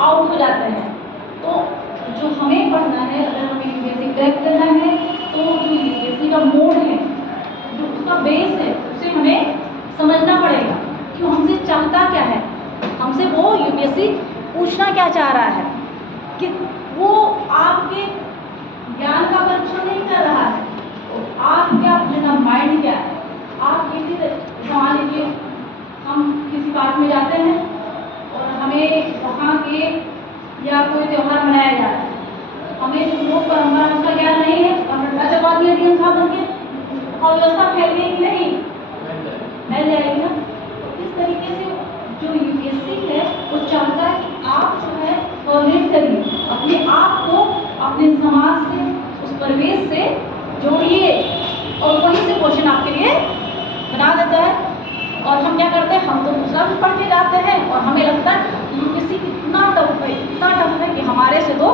Out हो जाते हैं। तो जो हमें पढ़ना है, अगर हमें यूपीएससी क्रैक करना है, तो जो यूपीएससी का मोड है, जो उसका बेस है, उसे हमें समझना पड़ेगा कि हमसे चाहता क्या है, हमसे वो यूपीएससी पूछना क्या चाह रहा है, कि वो आपके ज्ञान का परीक्षण नहीं कर रहा है, तो आप क्या अपना माइंड क्या है। आप किसी मान लीजिए हम किसी पार्क में जाते हैं और हमें वहाँ के या कोई त्यौहार मनाया जा रहा है, हमें वो परंपरा उसका ज्ञान नहीं है, और चलवा दिया डीएम साहब बन के, और व्यवस्था फैल गई कि नहीं, फैल जाएगी ना। तो इस तरीके से जो यूपीएससी है वो चाहता है कि आप जो है कोऑर्डिनेट करिए अपने आप को अपने समाज से, उस परिवेश से जोड़िए, और वहीं से क्वेश्चन आपके लिए बना देता है। और हम क्या करते हैं, हम तो दूसरा भी पढ़ के जाते हैं और हमें लगता है कि यूपीएससी इतना टफ है कि हमारे से तो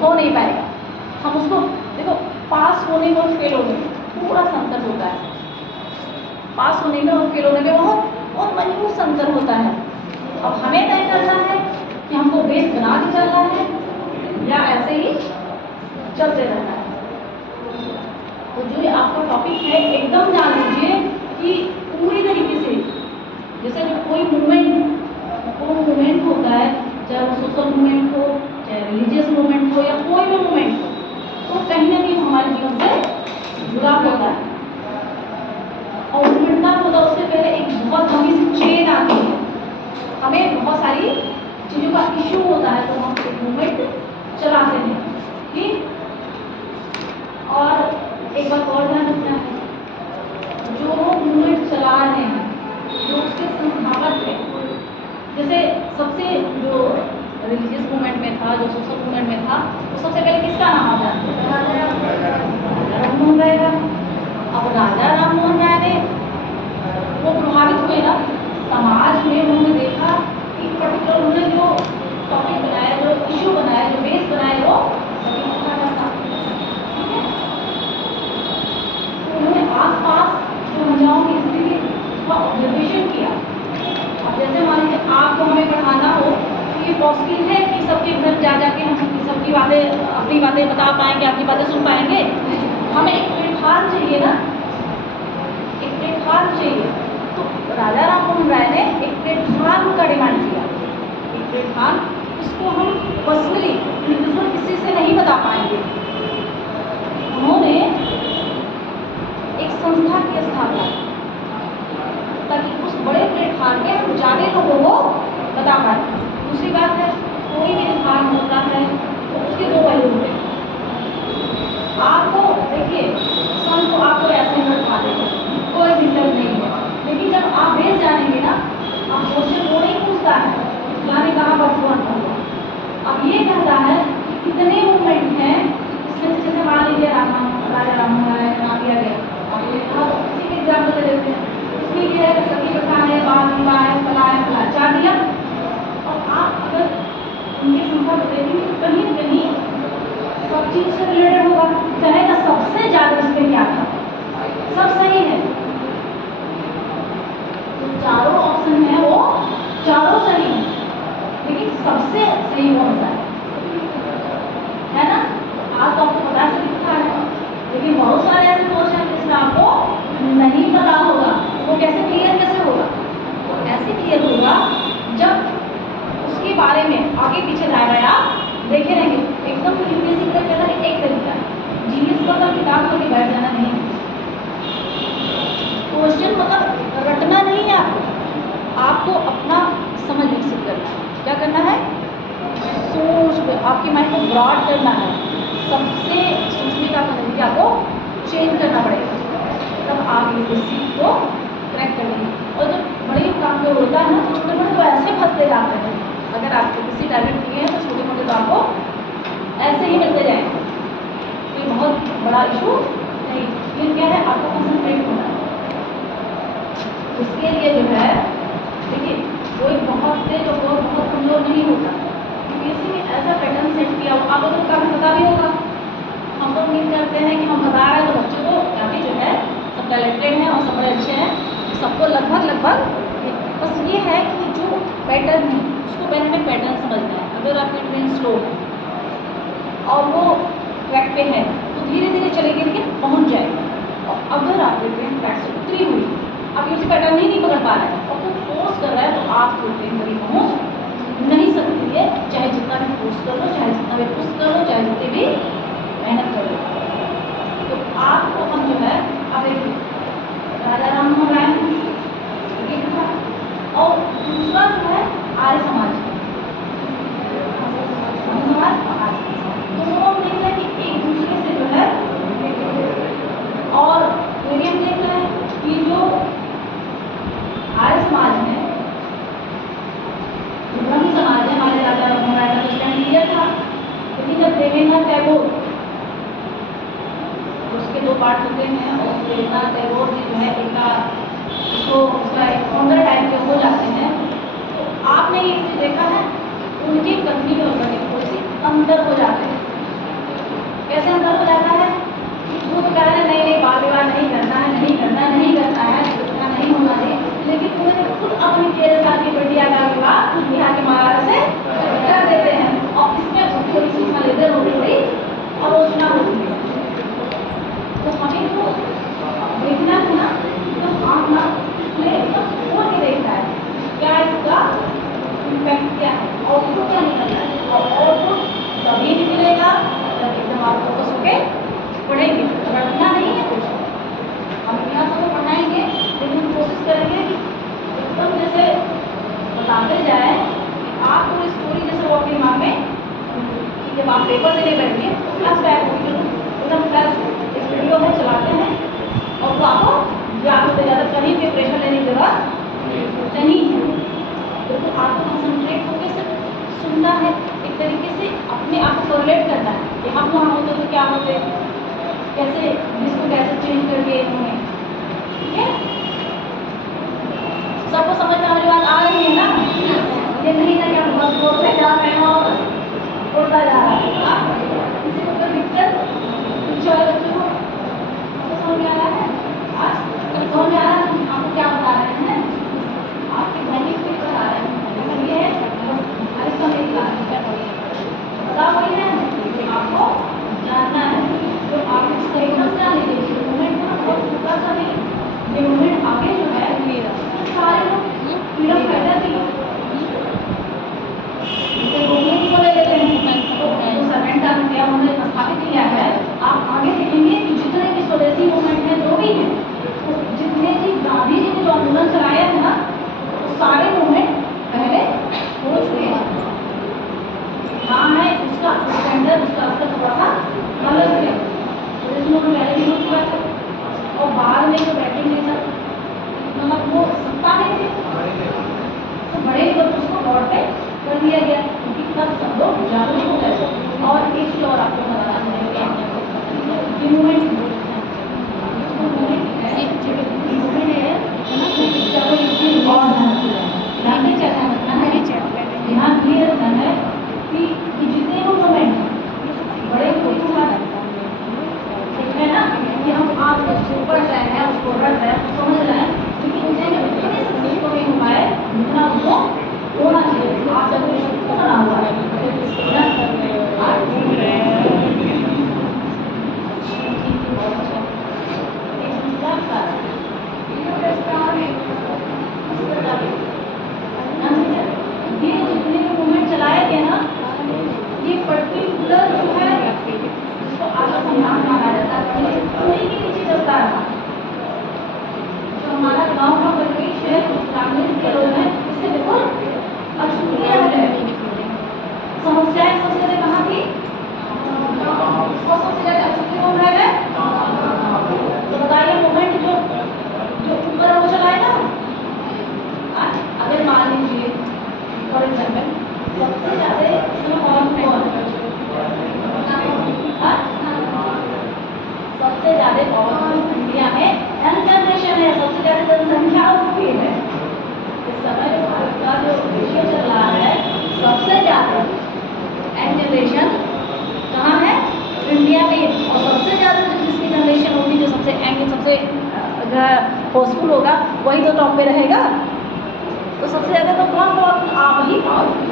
हो नहीं पाएगा। हम उसको देखो, पास होने में और फेल होने में पूरा सा अंतर होता है। पास होने में और फेल होने में बहुत मजबूत अंतर होता है। अब हमें तय करना है कि हमको बेस बना के चलना है या ऐसे ही चलते रहना है। तो जो ये आपका टॉपिक है, एकदम जान लीजिए कि पूरी तरीके से, जैसे जो कोई मूवमेंट होता है, चाहे वो सोशल मूवमेंट हो, चाहे रिलीजियस मूवमेंट हो, या कोई भी मूवमेंट हो, तो कहीं ना कहीं हमारे जीवन से जुड़ा होता है। और मूवमेंट ना होता उससे पहले एक बहुत लंबी सी चेन आती है, हमें बहुत सारी चीज़ों का इश्यू होता है, तो हम एक मूवमेंट चलाते हैं, ठीक। और एक बात और ध्यान रखना है, जो मूवमेंट चला रहे हैं, जो उसके संस्थापक है, जैसे सबसे जो रिलीजियस मूवमेंट में था, जो सोशल मूवमेंट में था, तो सबसे पहले किसका नाम आप जानते हैं? राजा राममोहन राय का। अब राजा राममोहन राय ने वो प्रभावित हुए ना समाज में, उन्होंने देखा कि पर्टिकुलर उन्होंने जो टॉपिक बनाया, जो इश्यू बनाया, जो बेस बनाया, वो सभी का था, ठीक है। तो उन्होंने आसपास जो महिलाओं की स्थिति उसका ऑब्जर्वेशन किया। अब जैसे मान लीजिए आपको हमें पढ़ाना हो, तो ये पॉसिबल है कि सबके घर जा जाके हम सबकी बातें, अपनी बातें बता पाएंगे, अपनी बातें सुन पाएंगे। हमें एक प्लेटफॉर्म चाहिए ना, एक प्लेटफॉर्म चाहिए। तो राजा राममोहन राय ने एक प्लेटफॉर्म का डिमांड किया, एक प्लेटफॉर्म, इसको हम पर्सनली इंडिविजुअल किसी से नहीं बता पाएंगे। उन्होंने एक संस्था की स्थापना की, ताकि उस बड़े प्लेटफॉर्म पे हम ज़्यादा लोगों को बता पाए। दूसरी बात है, कोई भी प्लेटफॉर्म होता है तो उसके दो पहलू होते हैं। आपको देखिए, सन तो आपको ऐसे ही बैठा देगा, कोई दिक्कत नहीं है, लेकिन जब आप बेस जानेंगे ना, आप क्वेश्चन वो नहीं पूछता है फलाने कहाँ बचपन होगा। अब ये कहता है कि कितने मूवमेंट हैं, इसमें से जैसे मान लीजिए राजा राममोहन राय का नाम लिया गया, अब ये कहा तो किसी के एग्जाम्पल दे देते हैं, उसमें ये है सभी प्रथा है, बाल विवाह है, फला चाह दिया। और आप अगर उनकी संख्या बदलेंगे तो कहीं न कहीं सब चीज़ से रिलेटेड होगा, कहेगा सबसे ज़्यादा इसमें क्या था, सब सही है। तो चारों ऑप्शन है वो चारों सही है, लेकिन सबसे सही कौन सा है ना। आज तो आपको पता से दिखता है, लेकिन बहुत सारे ऐसे क्वेश्चन जिसमें आपको नहीं पता होगा, वो कैसे क्लियर होगा? वो ऐसे क्लियर होगा जब उसके बारे में आगे पीछे धाराया देखे रहेंगे। एकदम यूपीएससी का कहता है एक तरीका है, जीएस को तो किताब को बैठ जाना नहीं, क्वेश्चन मतलब रटना नहीं है आपको अपना समझ विकसित करना है। क्या करना है? सोच, आपकी माइंड को ब्रॉड करना है, सबसे सूक्ष्मता का नजरिया को चेंज करना पड़ेगा, तब आप यूपीएससी को क्रैक कर लेंगे। और जब बड़े काम जो होता है ना, तो छोटे मोटे तो ऐसे फंसते जाते हैं। अगर आप किसी टारगेट किए हैं तो छोटे मोटे तो आपको ऐसे ही मिलते जाएंगे, कोई बहुत बड़ा इशू नहीं। ये क्या है, आपको कंसंट्रेट होना है। उसके लिए जो है, देखिए कोई बहुत तेज और बहुत कमजोर नहीं होता। यूपीएससी में ऐसा पैटर्न सेट किया हो, आपको तो काफ़ी पता भी होगा। हम तो उम्मीद करते हैं कि हम बता रहे हैं तो बच्चों को काफ़ी जो है सब टैलेंटेड हैं और सब बड़े अच्छे हैं, सबको लगभग बस ये है कि जो पैटर्न है उसको पहले हमें पैटर्न समझना है। अगर आपकी ट्रेन स्लो है और वो ट्रैक पे है तो धीरे धीरे चलेगी लेकिन पहुंच जाएगी। और अगर आपकी ट्रेन ट्रैक से उतरी हुई, आप ये पैटर्न ही नहीं पकड़ पा रहे हैं और वो फोर्स कर रहा है, तो आपको ट्रेन कभी पहुंच नहीं सकती है, चाहे जितना भी फोर्स कर लो, चाहे जितना भी पुश कर लो, चाहे जितनी भी मेहनत कर लो। तो आपको हम जो है, अब एक राजा राम मोहन राय और दूसरा जो है आर्य समाज, दोनों देख रहे हैं कि एक दूसरे से जो है, और हम देख रहे हैं कि जो आर्य समाज है, ब्रह्म समाज है, हमारे राजा राम मोहन राय का स्टैंड क्लियर था। लेकिन जब देवेंद्र टैगोर, उसके दो पार्ट होते हैं, और देवेंद्र टैगोर जी जो है उसका एक फाउंडर टाइप के हो जाते हैं, तो आपने ये चीज देखा है उनकी कथनी और गणित थोड़ी सी अंदर हो जाते हैं। कैसे अंदर हो जाता है? वो तो कह रहे हैं नहीं नहीं बाल विवाह नहीं करना है, नहीं करना है, नहीं करना है, इतना नहीं होना चाहिए, लेकिन उन्होंने खुद अपनी 13 साल की बेटिया का विवाह यहाँ के महाराजा से कर देते हैं। और इसमें थोड़ी सी लेदर हो गई, आलोचना होती है। तो हमें जो देखना है ना, तो आप ना वो नहीं देखना है क्या इसका इम्पैक्ट क्या है, आउटपुट क्या निकलना है। और आउटपुट तभी निकलेगा जब एकदम आप फोकस होके पढ़ेंगे। पढ़ना नहीं है कुछ, हम यहाँ तो पढ़ाएंगे, लेकिन कोशिश करेंगे कि एकदम जैसे बताते जाए कि आपको स्टोरी जैसे वो अपने दिमाग में, कि जब आप पेपर देने बैठेंगे तो क्लास बैक होगी, एकदम क्लास एक वीडियो में चलाते हैं और वो आपको याद होते ज़्यादा, कहीं भी प्रेशर लेने की जरूरत नहीं है। बिल्कुल आपको कंसंट्रेट होकर सिर्फ सुनना है, एक तरीके से अपने आप को कोरिलेट करना है कि हम वहाँ होते तो क्या होते, कैसे जिसको कैसे चेंज कर दिए इन्होंने। ठीक है, सबको समझ में वाली बात आ रही है ना? ये नहीं ना कि हम बस बोलते जा रहे हैं और उड़ता जा रहा है। किसी को कोई दिक्कत पीछे वाले बच्चों को समझ में आ रहा है? आज समझ में आ रहा है हम आपको क्या बता रहे हैं, आपके भाई को बता रहे हैं। ये है बस मेरी बात बता वही है, आपको जानना है। तो आप इस तरीके से जान लीजिए मूवमेंट का बहुत छोटा सा नहीं, ये मूवमेंट आगे जो है सारे लोग फ्रीडम फाइटर भी जैसे मूवमेंट को ले लेते हैं, तो सर्वेंट का क्या उन्होंने स्थापित किया है। आप आगे देखेंगे कि जितने भी स्वदेशी मूवमेंट है जो भी है, तो जितने भी गांधी जी ने जो आंदोलन चलाया है ना, तो सारे मूवमेंट पहले हो चुके हैं। हाँ है उसका स्टैंडर्ड, उसका असर थोड़ा सा अलग है, स्वदेशी मूवमेंट पहले भी हो चुका है। और बाद में जो बैटिंग नहीं सर मतलब वो सत्ता नहीं थी, तो बड़े लोग उसको बोर्ड पे कर दिया गया, क्योंकि तब सब लोग जागरूक हो गए। और एक चीज और आपको बताना चाहेंगे, मूवमेंट ध्यान ये रखना है कि जितने वो मूवमेंट बड़े है ना, कि हम आप पढ़ रहे हैं, उसको रख रहे हैं, समझ रहे हैं, लेकिन उतने सक्सेसफुल नहीं हो पाए जितना उनको होना चाहिए। आप जब इसको बना हुआ है ये जितने भी मूवमेंट चलाए गए ना, ये पर्टिकुलर जो है जिसको आशा सम्मान माना जाता है, पूरी के नीचे चलता रहा। जो हमारा गांव का परिवेश है, ग्रामीण के लोग हैं, इससे बिल्कुल अछूती है। समस्याएं सबसे ज्यादा कहाँ थी और सबसे ज्यादा अछूती कौन रह गए? तो बताइए मूवमेंट जो ऊपर वो चलाएगा। अगर मान लीजिए फॉर एग्जाम्पल सबसे ज्यादा सबसे ज्यादा पावरफुल इंडिया में यंग जनरेशन है, सबसे ज्यादा जनसंख्या उसकी है। इस समय भारत का जो रेशियो चल रहा है, सबसे ज्यादा यंग जनरेशन कहाँ है? इंडिया में। और सबसे ज्यादा जिसकी जनरेशन होगी, जो सबसे यंग, सबसे जो है फोर्सफुल होगा, वही तो टॉप पे रहेगा। तो सबसे ज्यादा तो कौन पावरफुल? आप ही पावरफुल।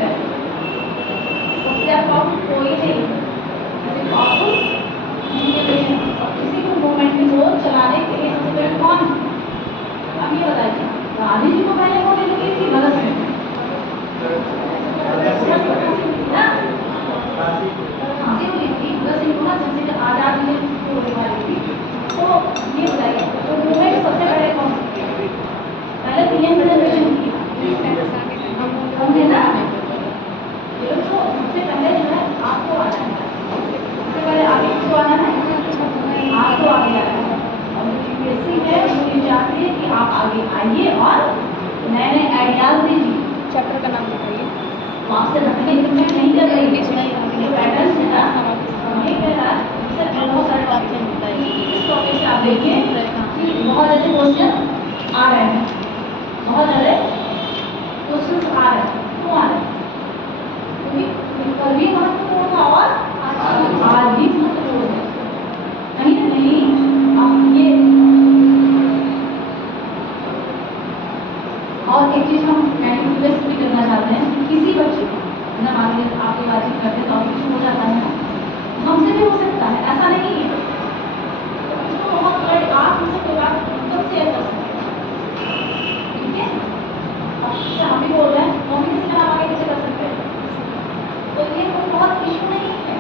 मार्क्स से रखने की कोशिश नहीं कर रही है। पैटर्न है ना, हमें कह रहा है सर बहुत सारे टॉपिक होता है, इस टॉपिक से आप देखिए कि बहुत ऐसे क्वेश्चन आ रहे हैं, बहुत सारे क्वेश्चन आ रहे हैं। क्यों आ रहे हैं? क्योंकि कल भी महत्वपूर्ण था और आज भी महत्वपूर्ण है। कहीं ना कहीं आप ये, और एक चीज हम रिक्वेस्ट भी करना चाहते हैं कि किसी बच्चे को ना, मान लीजिए आपकी बातचीत करते हैं तो आप कुछ हो जाता है ना, हमसे भी हो सकता है, ऐसा नहीं है। तो बहुत बड़े आप हमसे कोई बात एकदम शेयर कर सकते हैं, ठीक है? अब हम भी बोल रहे हैं, हम भी किसी का नाम आगे पीछे कर सकते हैं, तो ये कोई बहुत इशू नहीं है।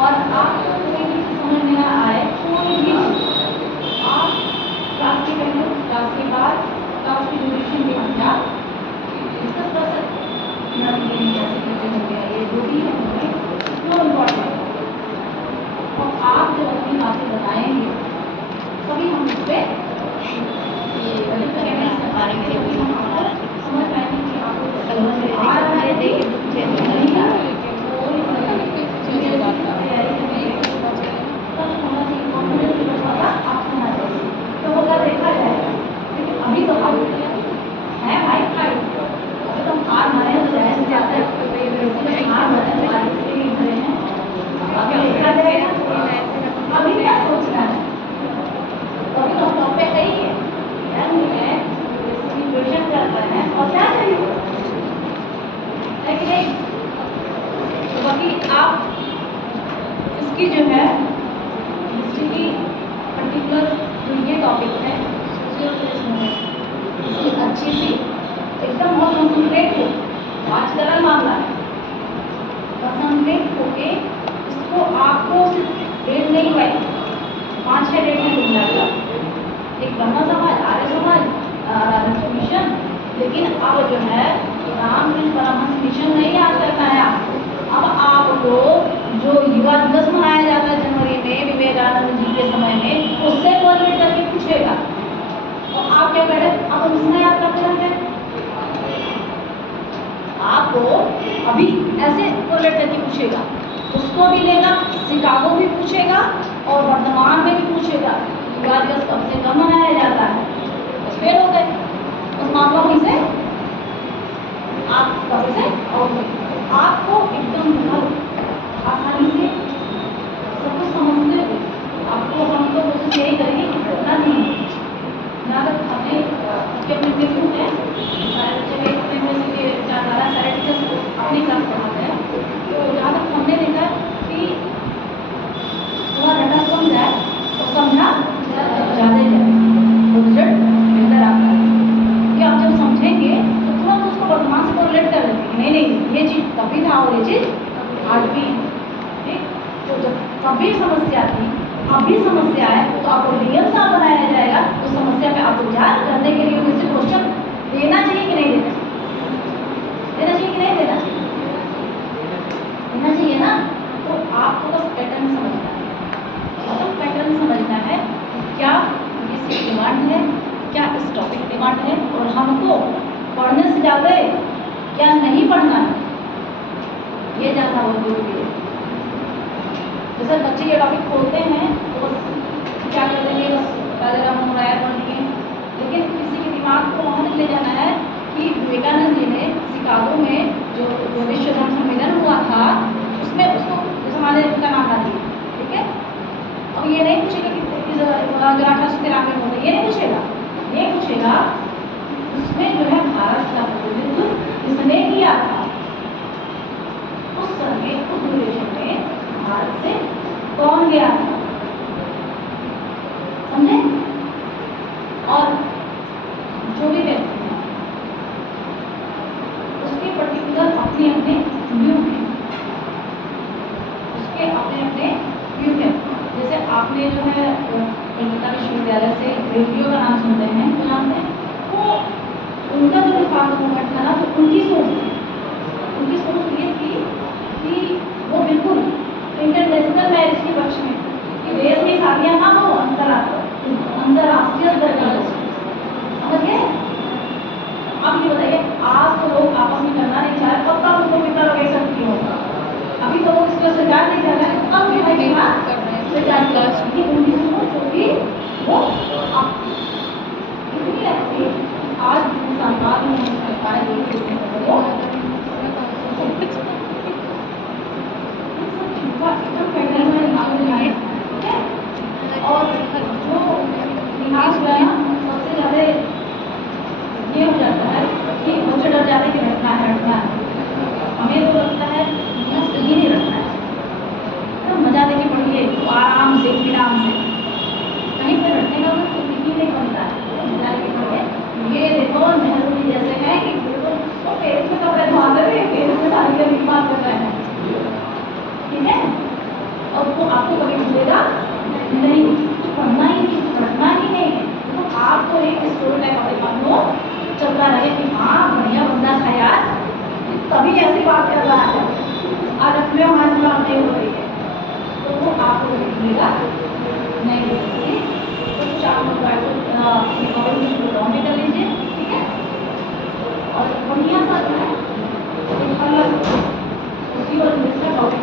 और आपको कोई भी समझ में ना आए, कोई भी आप क्लास के पहले, क्लास के बाद, क्लास की ड्यूरेशन के अंदर डिस्कस कर सकते हैं। कैसे कैसे हो गया, ये जो भी है क्यों इम्पोर्टेंट है, और आप जो अपनी बातें बताएंगे तभी हम उस पर समझ पाएंगे कि आपको समझ में आ रहा है, नहीं आ रहा है। तो होगा देखा जाएगा, लेकिन अभी तो हार है भाई, हार अभी तो हार माने तो जैसे जैसे हार माने तो आगे से ही खड़े हैं। अभी देखा जाएगा, अभी क्या सोचना है, अभी तो टॉप पे है ही है, सिचुएशन चल रहा है और क्या चाहिए है कि नहीं। तो बाकी आप इसकी जो है हिस्ट्री की पर्टिकुलर जो ये टॉपिक है इसकी अच्छी सी एकदम बहुत कंसंट्रेट हो, आज सरल मामला है, कंसंट्रेट होके इसको आपको सिर्फ डेढ़ नहीं भाई 5-6 डेढ़ में मिल जाएगा। एक ब्रह्म समाज, आर्य समाज, राजस्व मिशन, लेकिन अब जो है रामकृष्ण परमहंस मिशन नहीं याद करना है आपको। अब आपको जो युवा दिवस मनाया जाता है जनवरी में विवेकानंद जी के समय में, उससे कोरिलेट करके पूछेगा, और आप क्या करें, अब हम इसमें याद करते रहते हैं। आपको अभी ऐसे कोरिलेट करके पूछेगा, उसको भी लेगा, शिकागो भी पूछेगा और वर्तमान में भी पूछेगा युवा दिवस कब से कब मनाया जाता है। फेल हो गए उस मामलों से, आप कब से और आपको एकदम आसानी से सब कुछ समझते हो। आपको हम तो कोशिश यही करेंगे कि पढ़ना नहीं है, जहाँ तक हमने अपने ग्रुप है सारे बच्चे सारे टीचर्स अपने क्लास पढ़ाते हैं, तो जहाँ तक हमने देखा कि थोड़ा रटा कम जाए और समझा ज़्यादा जाए तो रिजल्ट बेहतर आता है। कि आप जब समझेंगे तो तुरंत उसको वर्तमान से कोरिलेट कर देंगे, नहीं नहीं ये चीज़ तभी था और ये चीज़ आज भी। ठीक, तो जब तभी समस्या थी अभी समस्या है, तो आपको नियम सा बनाया जाएगा उस समस्या पे आपको विचार करने के लिए मुझसे क्वेश्चन देना चाहिए कि नहीं देना चाहिए, देना चाहिए कि नहीं देना चाहिए, देना चाहिए ना। तो आपको बस पैटर्न समझना है, मतलब पैटर्न समझना है क्या इसकी डिमांड है, क्या इस टॉपिक डिमांड है, और हमको पढ़ने से ज़्यादा क्या नहीं पढ़ना है ये जानना बहुत जरूरी है। जैसे बच्चे ये टॉपिक खोलते हैं तो बस क्या कर देंगे, बस पैराग्राफ मुहैया पढ़ लिए, लेकिन किसी के दिमाग को वहाँ तक ले जाना है कि विवेकानंद जी ने शिकागो में जो विश्व धर्म सम्मेलन हुआ था उसमें उसको जैसे हमारे उनका नाम ला दिया, ठीक है। अब ये नहीं पूछेगा कि 1893 में होता, ये नहीं पूछेगा, ये पूछेगा उसमें जो है भारत का प्रतिनिधित्व किसने किया था उस समय, उस ड्यूरेशन में भारत से कौन गया था, समझे। और जो भी व्यक्ति है उसके पर्टिकुलर अपने अपने व्यू हैं, उसके अपने अपने व्यू हैं। जैसे आपने जो है कलकत्ता विश्वविद्यालय से रेडियो का नाम सुनते हैं तो जानते हैं, वो उनका जो रिफॉर्म मूवमेंट था ना, तो उनकी सोच ये थी कि वो बिल्कुल इंटरनेशनल मैरिज के पक्ष में, कि देश में शादियाँ ना हो, अंतर्राष्ट्रीय स्तर पर, समझ गए। अब ये बताइए आज तो लोग आपस में आपको कभी मिलेगा नहीं, पढ़ना ही नहीं, पढ़ना ही नहीं है। तो आपको एक स्टोरी टाइप अपने मन में चलता रहे कि हाँ बढ़िया बंदा था यार, तभी ऐसी बात कर रहा है, आज अपने हमारी बात नहीं हो रही है, तो वो आपको मिलेगा नहीं मिलेगी। तो कुछ आप लोग में कर लीजिए, ठीक है। और बढ़िया सा जो है उसी और इंग्लिश का टॉपिक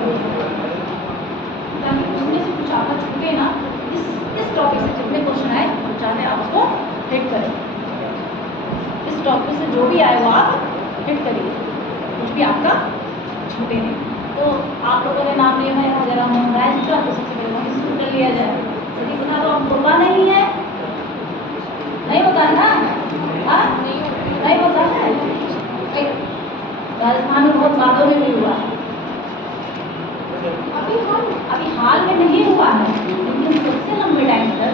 ताकि उसमें से कुछ आपका छूटे ना। इस टॉपिक से जितने क्वेश्चन आए चाहे आप उसको हिट करें, इस टॉपिक से जो भी आए वो आप हिट करिए, कुछ भी आपका छूटे नहीं। तो आप लोगों ने नाम लिया है, अगर हम मैथ का तो सबसे पहले वहीं शुरू कर लिया जाए। यदि बता तो हम होता नहीं है, नहीं होता है ना, हाँ नहीं होता है। राजस्थान में बहुत बातों में भी हुआ है, अभी हाल में नहीं हुआ है, लेकिन सबसे लंबे टाइम तक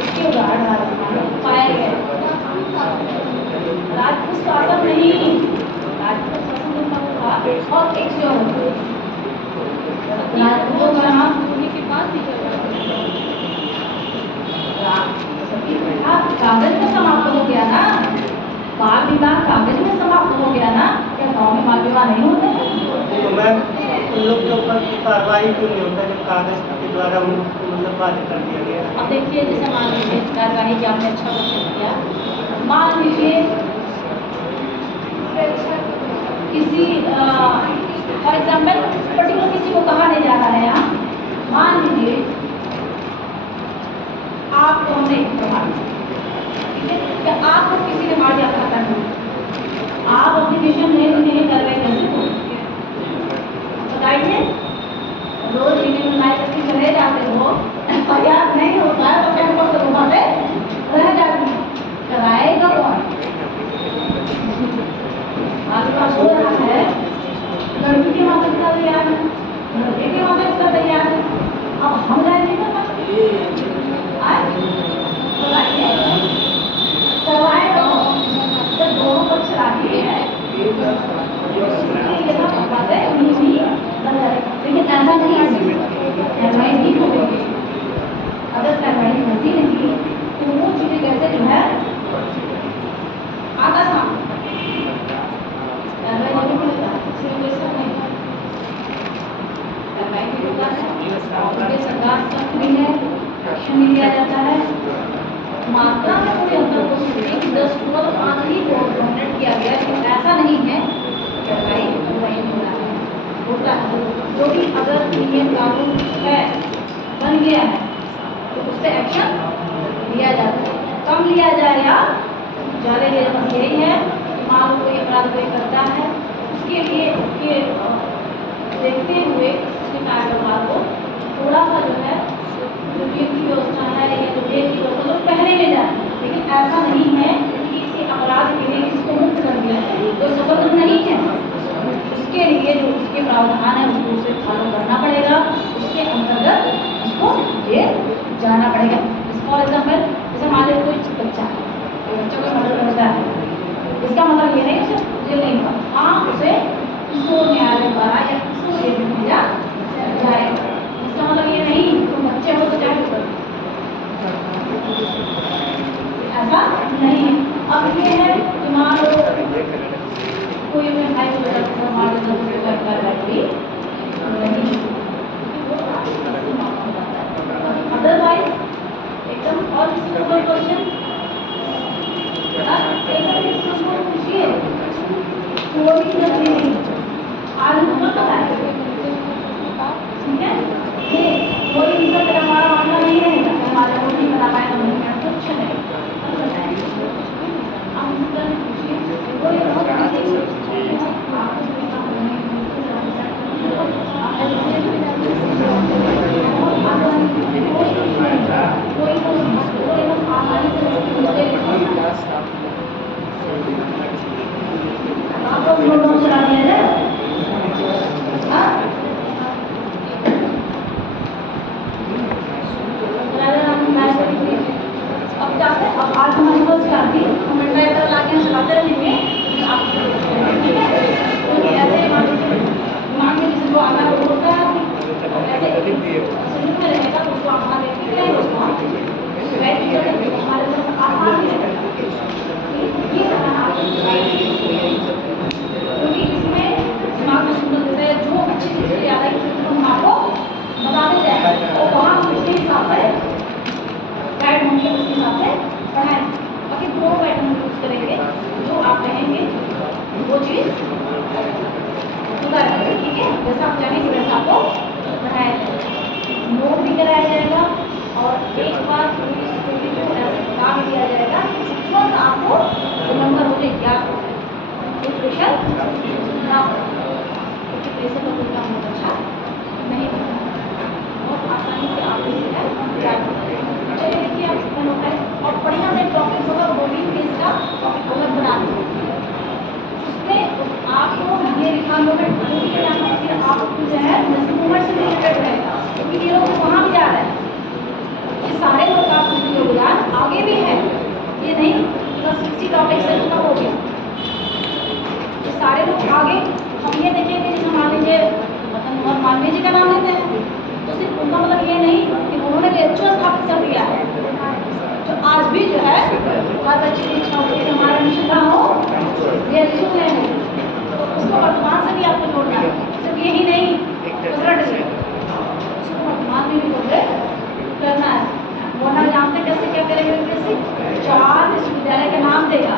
इसके उदाहरण राजस्थान में पाए गए। राजपूत शासन नहीं, राजपूत शासन उनका हुआ। और एक जो राजपूतों का नाम होने के बाद ही कागज में समाप्त हो गया ना, बाल विवाह कागज में समाप्त हो गया ना, क्या गाँव में बाल विवाह नहीं होते हैं? तो मैं उन लोग के ऊपर कार्रवाई क्यों नहीं होता जब कागज के द्वारा उनको मतलब बात कर दिया गया? अब देखिए, जैसे मान लीजिए कार्रवाई की आपने अच्छा क्वेश्चन किया, मान लीजिए किसी फॉर एग्जाम्पल पर्टिकुलर किसी को कहा नहीं जा रहा है यहाँ, मान लीजिए आपको हमने मार दिया, ठीक है, या आपको किसी ने मार दिया खाता नहीं, आप अपनी मिशन नहीं कर रहे कैसे बताइए। रोज ईमेल में लाइक करके चले जाते हो, याद नहीं होता है तो कैंपस से घुमाते रह जाती है, कराएगा कौन? आपका हो रहा है, लड़की के माता पिता तैयार है, लड़के के माता पिता तैयार है, अब हम जाएंगे ना बताइए करवाएगा कौन? जब दोनों पक्ष राजी है लेकिन ऐसा नहीं है, कार्रवाई नहीं होगी। अगर कार्रवाई होती नहीं तो वो चीजें कैसे जो है आगा सामने कार्रवाई नहीं होगा, नहीं कार्रवाई नहीं होगा है, सरकार सक्रिय है, एक्शन नहीं लिया जाता है। मात्रा में कोई अंतर हो सकती है कि 10 हुआ तो 5 ही डोमिनेट किया गया, लेकिन ऐसा नहीं है, कार्रवाई वही होना है, होता है। जो भी अगर नियम लागू है, बन गया है, तो उस पर एक्शन लिया जाता है, कम लिया जाए या ज़्यादा लिया जाए, बस यही है। मान लो कोई अपराध कोई करता है, उसके लिए उसके देखते हुए उसके कार्यभार को थोड़ा सा जो है जो जेल की व्यवस्था है या जो जेल की व्यवस्था तो पहले ले जाए, लेकिन ऐसा नहीं है कि इसी अपराध के लिए इसको मुक्त कर दिया जाए, तो स्वतंत्र नहीं है। उसके लिए जो उसके प्रावधान है उसको उसे फॉलो करना पड़ेगा, उसके अंतर्गत उसको जेल जाना पड़ेगा। फॉर एग्जाम्पल जैसे मान लीजिए कोई बच्चा को मर्डर करता है, इसका मतलब ये नहीं उसे जेल नहीं होगा, हाँ उसे किशोर न्यायालय द्वारा या किशोर जेल में भेजा जाएगा। इसका मतलब ये नहीं तुम बच्चे हो तो जाए, ऐसा नहीं है। अब ये है कि मान लो कोई में भाई को अदरवाइज एकदम। और किसी को कोई क्वेश्चन पूछिए, कोई नहीं आज नंबर बताए, ठीक है, ये कोई रिजल्ट हमारा मानना नहीं रहेगा, हमारा को नहीं बता पाए तो कुछ नहीं ठीक है, जैसा आप चाहेंगे वैसा आपको पढ़ाया जाएगा, नोट भी कराया जाएगा और एक बार पूरी स्टोरी को ऐसे बता भी दिया जाएगा कि तुरंत आपको रिमेंबर हो जाए, याद हो जाए, प्रेशर ना हो, क्योंकि प्रेशर का कोई काम बहुत अच्छा नहीं होता, बहुत आसानी से आप इसे याद हो जाएगा। चलिए देखिए आप सिंपल होता है और बढ़िया से टॉपिक होगा, बोर्डिंग पेज का टॉपिक अलग बना देंगे, उसमें आपको ये लिखा होगा क्योंकि यहाँ फिर आपको जो है मूवमेंट से रिलेटेड रहेगा, क्योंकि ये लोग वहाँ भी जा रहे हैं, ये सारे लोग आप योगदान आगे भी है, ये नहीं बस इसी टॉपिक से खत्म हो गया, ये सारे लोग आगे। हम ये देखेंगे जैसे मान लीजिए रतन मोहन मालवीय जी का नाम लेते हैं, तो सिर्फ उनका मतलब ये नहीं कि उन्होंने लेक्चर स्थापित कर दिया है, तो आज भी जो है बहुत अच्छी इच्छा होती है कि हमारा मिशन ना हो ये लिख लेंगे, तो उसको वर्तमान से भी आपको जोड़ना है, सिर्फ यही नहीं उसको वर्तमान में भी जोड़े करना है, वरना जानते कैसे क्या करेंगे, कैसे 4 विश्वविद्यालय के नाम देगा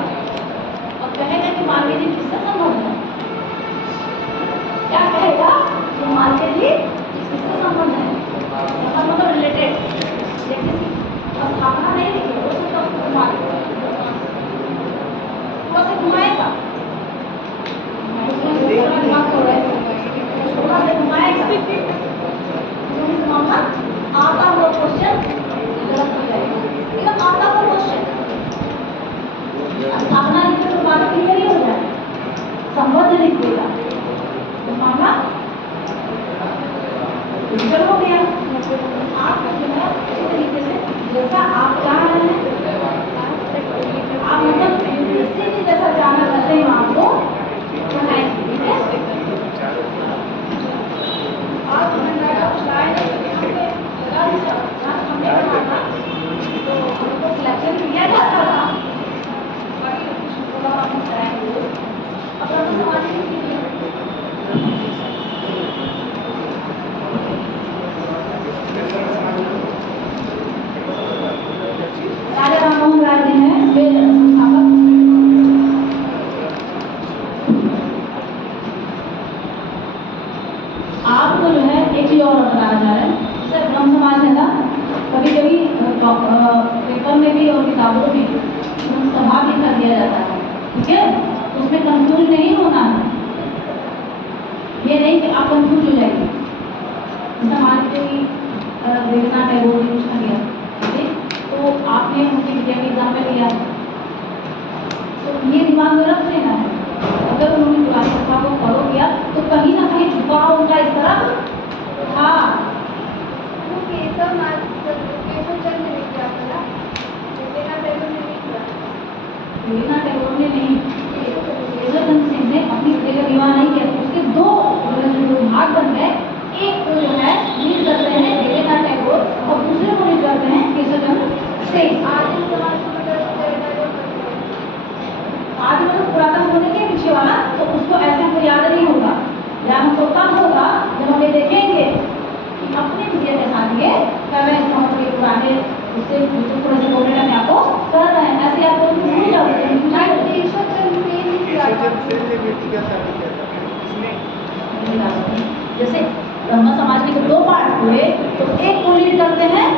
और कहेगा कि मालवीय जी किससे संबंध है, क्या कहेगा कि मालवीय जी किससे संबंध है, मतलब रिलेटेड, लेकिन स्थापना नहीं लिखी उसको तो घुमाएगा, थोड़ा सा घुमाएगा, थोड़ा सा घुमाएगा, मामला आता हुआ क्वेश्चन गलत हो जाएगा, एकदम आता हुआ क्वेश्चन, स्थापना लिखे तो बात क्लियर ही हो जाए, संबंध लिख देगा तो मामला डिजिटल हो गया। आप जो है इस तरीके से जैसा आप चाह रहे हैं, आप मतलब यूपीएससी की जैसा चाहना वैसे ही आपको पढ़ाएंगे, ठीक है। आप हमने पढ़ा था तो हमको सिलेक्शन किया जाता था, अब राजा राममोहन राय जी हैं वे संस्थापक, आपको जो है एक चीज और बताया जा रहा है, जैसे ब्रह्म समाज है ना, कभी कभी पेपर में भी और किताबों में ब्रह्म सभा भी कर दिया जाता है, ठीक है, उसमें कंफ्यूज नहीं होना है, ये नहीं कि आप कंफ्यूज हो जाएंगे, जैसे मान लीजिए रविन्द्रनाथ टैगोर ने पूछा गया, ठीक है, तो आपने उनके विद्या के एग्जाम में लिया, तो ये दिमाग में रख लेना है, अगर उन्होंने पुरानी कथा को फॉलो किया तो कहीं ना कहीं झुकाव उनका इस तरह था। रविन्द्रनाथ टैगोर ने नहीं, केशवचंद्र सिंह ने अपनी विद्या का निर्वाह नहीं किया, उसके 2 भाग बन गए, एक को जो है लीड करते हैं रविन्द्रनाथ टैगोर और दूसरे को लीड करते हैं केशवचंद्र सिंह। आज मतलब पुरातन होने के पीछे वाला, तो उसको ऐसे हमको याद नहीं होगा, या हमको तब होगा जब हम ये देखेंगे कि अपने विद्या के साथ ये कर रहे हैं, इसका मतलब ये पुराने उससे थोड़े से बोलने का आपको कर रहे हैं, ऐसे आपको भूल जाओगे। जैसे ब्रह्म समाज के 2 पार्ट हुए, तो एक को लीड करते हैं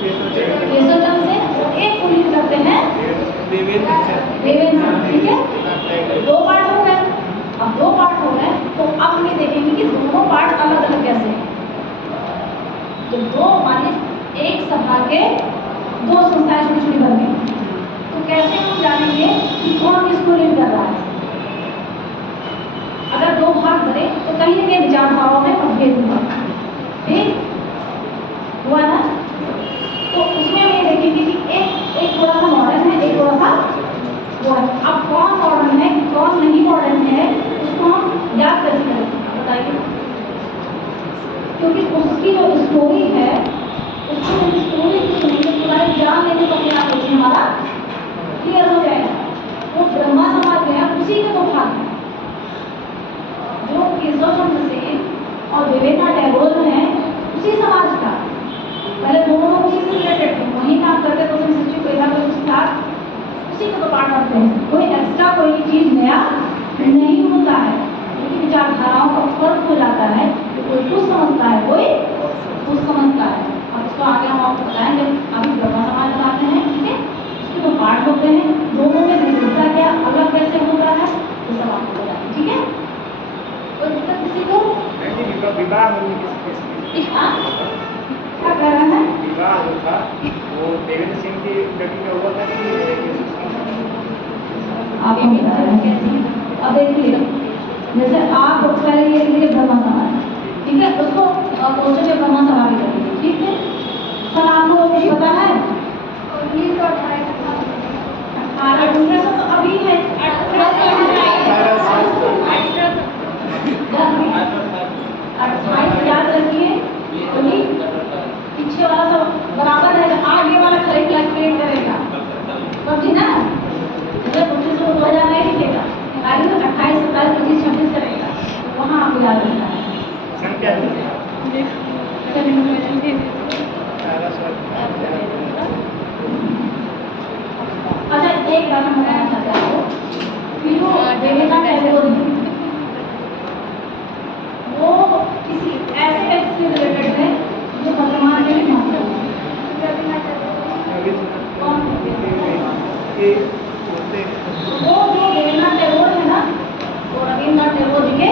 केशवचंद्र सिंह और एक को लीड करते हैं देवेंद्र सिंह, ठीक है, 2 पार्ट हो गए। अब 2 पार्ट हो गए तो अब ये देखेंगे कि दोनों पार्ट अलग अलग कैसे हैं। जब 2 माने एक सभा के 2 संस्थाएं छोटी छोटी बन गई, तो कैसे हम जानेंगे कि कौन किसको लीड कर रहा है। अगर 2 भाग बने तो कहीं ना कहीं विचारधाराओं में मतभेद हुआ, ठीक हुआ ना, तो उसमें हम ये देखेंगे कि एक थोड़ा सा मॉडर्न है, एक थोड़ा सा वो है। अब कौन मॉडर्न है कौन नहीं मॉडर्न है उसको हम याद कैसे करें बताइए, क्योंकि उसकी जो स्टोरी है, उसकी जो स्टोरी सुनेंगे पूरा ज्ञान लेने को अपने आप देखिए हमारा क्लियर हो जाएगा। वो ब्रह्मा समाज में है, उसी के 2 भाग हैं, जो केशवचंद्र सिंह और देवेन्द्रनाथ टैगोर हैं उसी समाज का, पहले दोनों उसी से रिलेटेड थे, वहीं काम करते थे, उसमें सच्ची कोई ना कोई कुछ था, उसी को तो पार्ट रखते हैं, कोई एक्स्ट्रा कोई चीज नया नहीं होता। हो जाता है कि कोई कुछ समझता है, कोई कुछ समझता है। अब इसको आगे हम आपको बताएंगे, अभी ब्रह्म समाज बनाते हैं, ठीक है। इसके दो पार्ट होते हैं, दोनों में विशेषता क्या, अलग कैसे होता है, ये सब आपको बताएंगे, ठीक है। कोई दिक्कत किसी को? विवाह हाँ? क्या कह रहे हैं? विवाह जो था वो देवेंद्र सिंह की बेटी का हुआ था कि आपको बता रहे हैं। अब देखिए, जैसे आप पहले ये लिखिए ब्रह्म समाज, ठीक है, उसको क्वेश्चन में ब्रह्म समाज करेंगे, ठीक है। सर आपको कुछ पता है? 18 तो अभी है, 28 याद रखिए, क्योंकि पीछे वाला सब बराबर है, आगे वाला कैलकुलेट करेगा, समझी ना। जैसे 25 को 2000 नहीं लिखेगा, आगे तो 28, 27, 25, 26 करेगा, वहाँ आपको याद रखना है। संख्या अच्छा, एक बात मैं बताना चाहता हूँ कि जो देवेंद्र टैगोर है वो किसी ऐसे व्यक्ति से रिलेटेड है जो वर्तमान में भी मौजूद है। कौन? वो जो देवेंद्र टैगोर है ना, वो रविन्द्रनाथ टैगोर जी के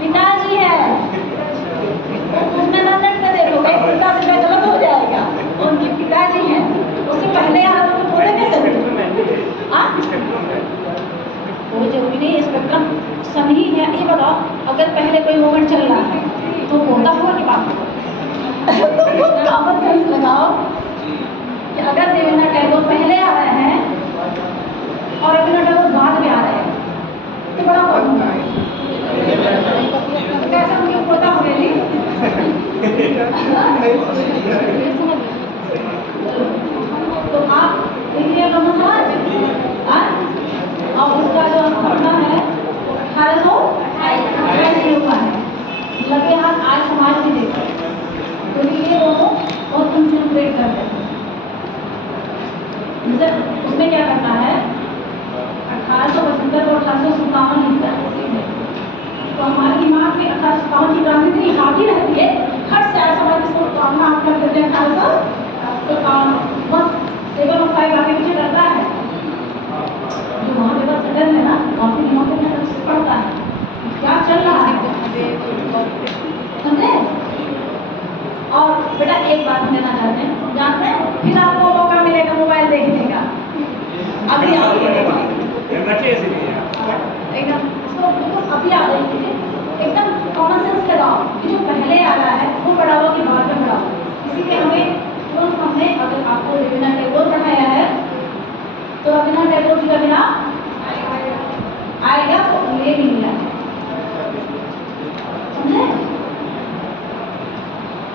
पिताजी है। उसमें नजर से देखोगे पिता से गलत हो जाएगा, उनके पिताजी हैं। उससे पहले यार तो बोले कैसे वो जरूरी नहीं स्पेक्ट्रम सही है। ये बताओ, अगर पहले कोई मोमेंट चल रहा है तो होता हुआ कि बात तो कॉमन सेंस लगाओ कि अगर देवेंद्र टैगोर पहले आ रहे हैं और रविन्द्रनाथ टैगोर बाद में आ रहे हैं तो बड़ा प्रॉब्लम है। कैसा मुझे पता हो गई तो आप देखिए ब्रह्म समाज और उसका जो स्थापना है 1828 का है। लगे हाथ आज समाज भी देखते हैं, क्योंकि ये दोनों बहुत कंसंट्रेट करते हैं। उसमें क्या करता है, 1875 और 1857 लिखता है, तो हमारे दिमाग में 1857 की क्रांति इतनी हावी रहती है, खट से आज समाज इसको कामना आप कर देते हैं 1857 बस 705 आगे पीछे करता है। जो वहाँ पे बस सडन है ना, वहाँ पे दिमाग में पड़ता है क्या चल रहा है, समझे। और बेटा एक बात हम देना चाहते हैं, जानते हैं फिर आपको मौका मिलेगा मोबाइल देखने का, अभी एकदम इसको बिल्कुल अभी आ जाइए, एकदम कॉमन सेंस लगाओ कि जो पहले आ रहा है वो पढ़ाओ कि बाद में पढ़ाओ। इसीलिए हमें तुरंत हमने, अगर आपको रविन्द्रनाथ टैगोर पढ़ाया है तो रविन्द्रनाथ टैगोर जी का बिना आएगा तो ये भी मिला है, समझे।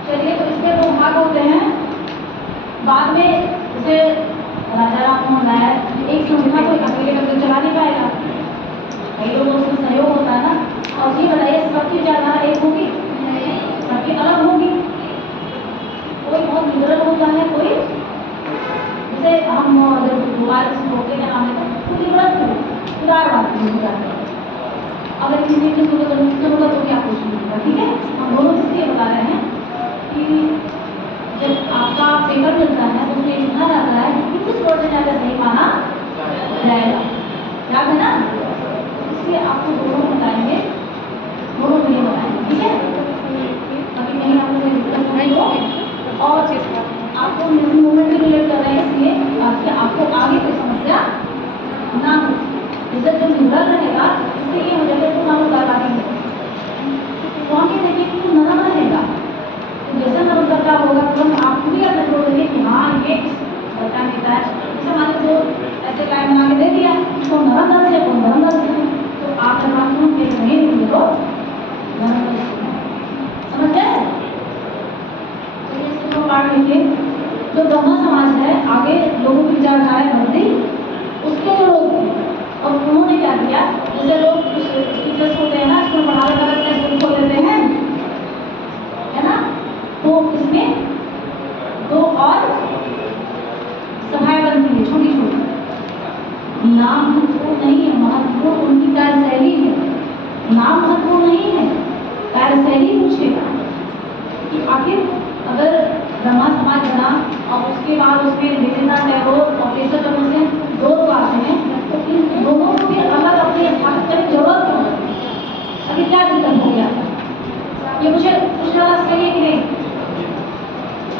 चलिए, तो इसके दो भाग होते हैं। बाद में जैसे राजा राममोहन राय एक संस्था को अकेले करके चला नहीं पाएगा, कई लोगों से सहयोग होता है ना। और ये बताइए सबकी ज़्यादा एक होगी, सबकी अलग होगी, कोई बहुत लिबरल होता है, कोई जैसे हम अगर मोबाइल के नाम है तो लिबरल उदारवादी हो जाते हैं। अगर किसी की होगा तो क्या कुछ नहीं होगा, ठीक है। हम दोनों इसलिए बता रहे हैं कि जब आपका पेपर मिलता है तो उसमें लिखा जाता है कि किस वर्जन अगर सही माना जाएगा, याद है ना। इसलिए आपको दोनों बताएंगे, दोनों नहीं बताएंगे, ठीक है। अभी कहीं आपको कोई दिक्कत नहीं हो, और आपको म्यूजिक मूवमेंट से रिलेट कर रहे हैं इसलिए ताकि आपको आगे कोई समस्या ना हो। जैसे जो लिबरल रहेगा इससे ये हो जाएगा तो हम उदारवादी है, वहाँ के देखिए कि नरम रहेगा, तो जैसा नरम करता होगा तो आपको भी अगर जोड़ देंगे कि हाँ ये बता देता है। जैसे हमारे को ऐसे टाइम बना के दे दिया तो नरम दल से कौन नरम दल से, तो आप जब आप नहीं होंगे तो नरम दल से, समझ गए। तो इसको पार्ट लिखिए। जो ब्रह्म समाज है, आगे लोगों की विचारधाराएं बढ़ती, उसके जो लोग थे और उन्होंने क्या किया, जैसे लोग टीचर्स होते हैं ना, स्कूल पढ़ाने का लगता है, स्कूल खोल लेते हैं, है ना। तो इसमें दो और सभाएं बनती है छोटी छोटी, नाम महत्वपूर्ण नहीं है, महत्वपूर्ण समाज बना और उसके बाद उसमें रविंद्रनाथ टैगोर और केशव चंद्र सेन दो तो आते हैं, तो इन दोनों को भी अलग अपनी स्थापित करने की जरूरत क्यों है? अभी क्या दिक्कत हो गया? ये मुझे पूछने वाला सही है कि नहीं?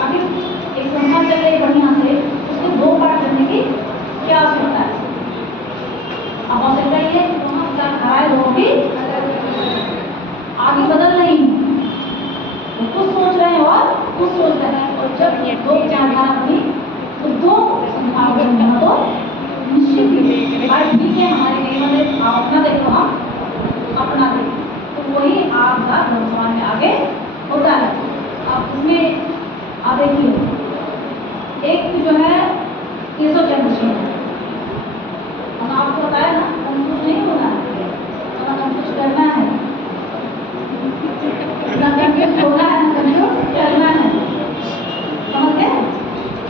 अभी एक संस्था चल रही बढ़िया से, उसको दो पार्ट करने की क्या आवश्यकता है? अब आवश्यकता ये है कि वहाँ विचार खराब लोगों की आगे बदल नहीं, वो कुछ सोच रहे हैं और कुछ सोच रहे हैं, और जब ये दो विचारधारा बनी तो दो संस्थाओं को बनना तो निश्चित ही भाई ठीक है, हमारे नहीं मतलब आप अपना देखो, हम अपना देखो, तो वही आपका धर्म समाज में आगे होता है। अब इसमें आप देखिए, एक जो है केशव चंद्र सेन, हम आपको बताया ना कंफ्यूज नहीं होना है, हमें कंफ्यूज करना है, ना कंफ्यूज होना है, ना कंफ्यूज करना है, समझ गए?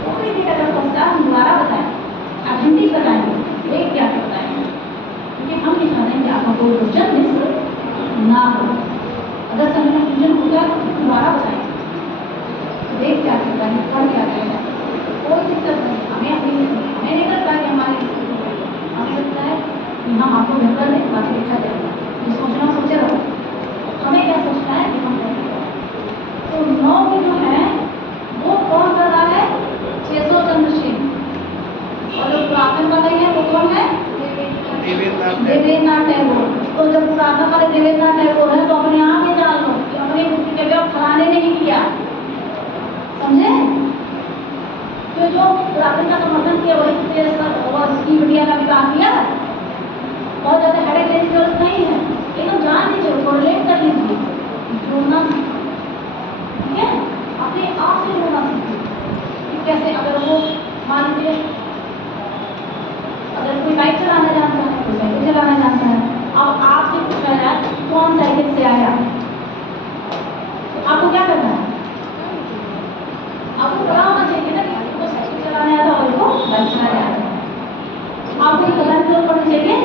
कोई भी अगर फंसता हम दोबारा बताएं, आइडेंटिटी बताएंगे, एक क्या बताएंगे, क्योंकि हम नहीं चाहते कि आपका कोई क्वेश्चन मिस ना हो। अगर समय में कंफ्यूजन हो गया तो दोबारा बताएंगे, देख क्या करता है, कर क्या करेगा, कोई दिक्कत नहीं, हमें नहीं लगता कि हमारी हमें लगता है कि हम आपको बेहतर दें, बाकी देखा जाएगा, ये सोचना सोचे रहो, हमें क्या सोचना है कि हम करेंगे। तो 9 में जो है वो कौन कर रहा है? केशव चंद्र सेन, और जो पुरातन वाले हैं वो कौन है? देवेंद्रनाथ टैगोर। तो जब पुरातन वाले देवेंद्रनाथ टैगोर है तो अपने आप ही जान लो कि अपनी बुद्धि के व्यक्त फलाने नहीं किया, समझे? तो जो पुरातन का समर्थन किया वही उसकी मीडिया का विकास किया, बहुत ज़्यादा हेडेक लेने की जरूरत नहीं है, लेकिन जान लीजिए, कोरिलेट कर लीजिए, जोड़ना सीखिए, ठीक है? अपने आप से जोड़ना सीखिए कि कैसे, अगर वो मान लीजिए अगर कोई बाइक चलाना जानता है, कोई साइकिल चलाना जानता है, अब आपसे पूछा जाए कौन साइकिल से आया, आपको क्या करना है? आपको पता होना चाहिए ना कि आपको साइकिल चलाने आता और को बाइक चलाने आता है, आपको ये पता नहीं जरूरत पड़नी चाहिए,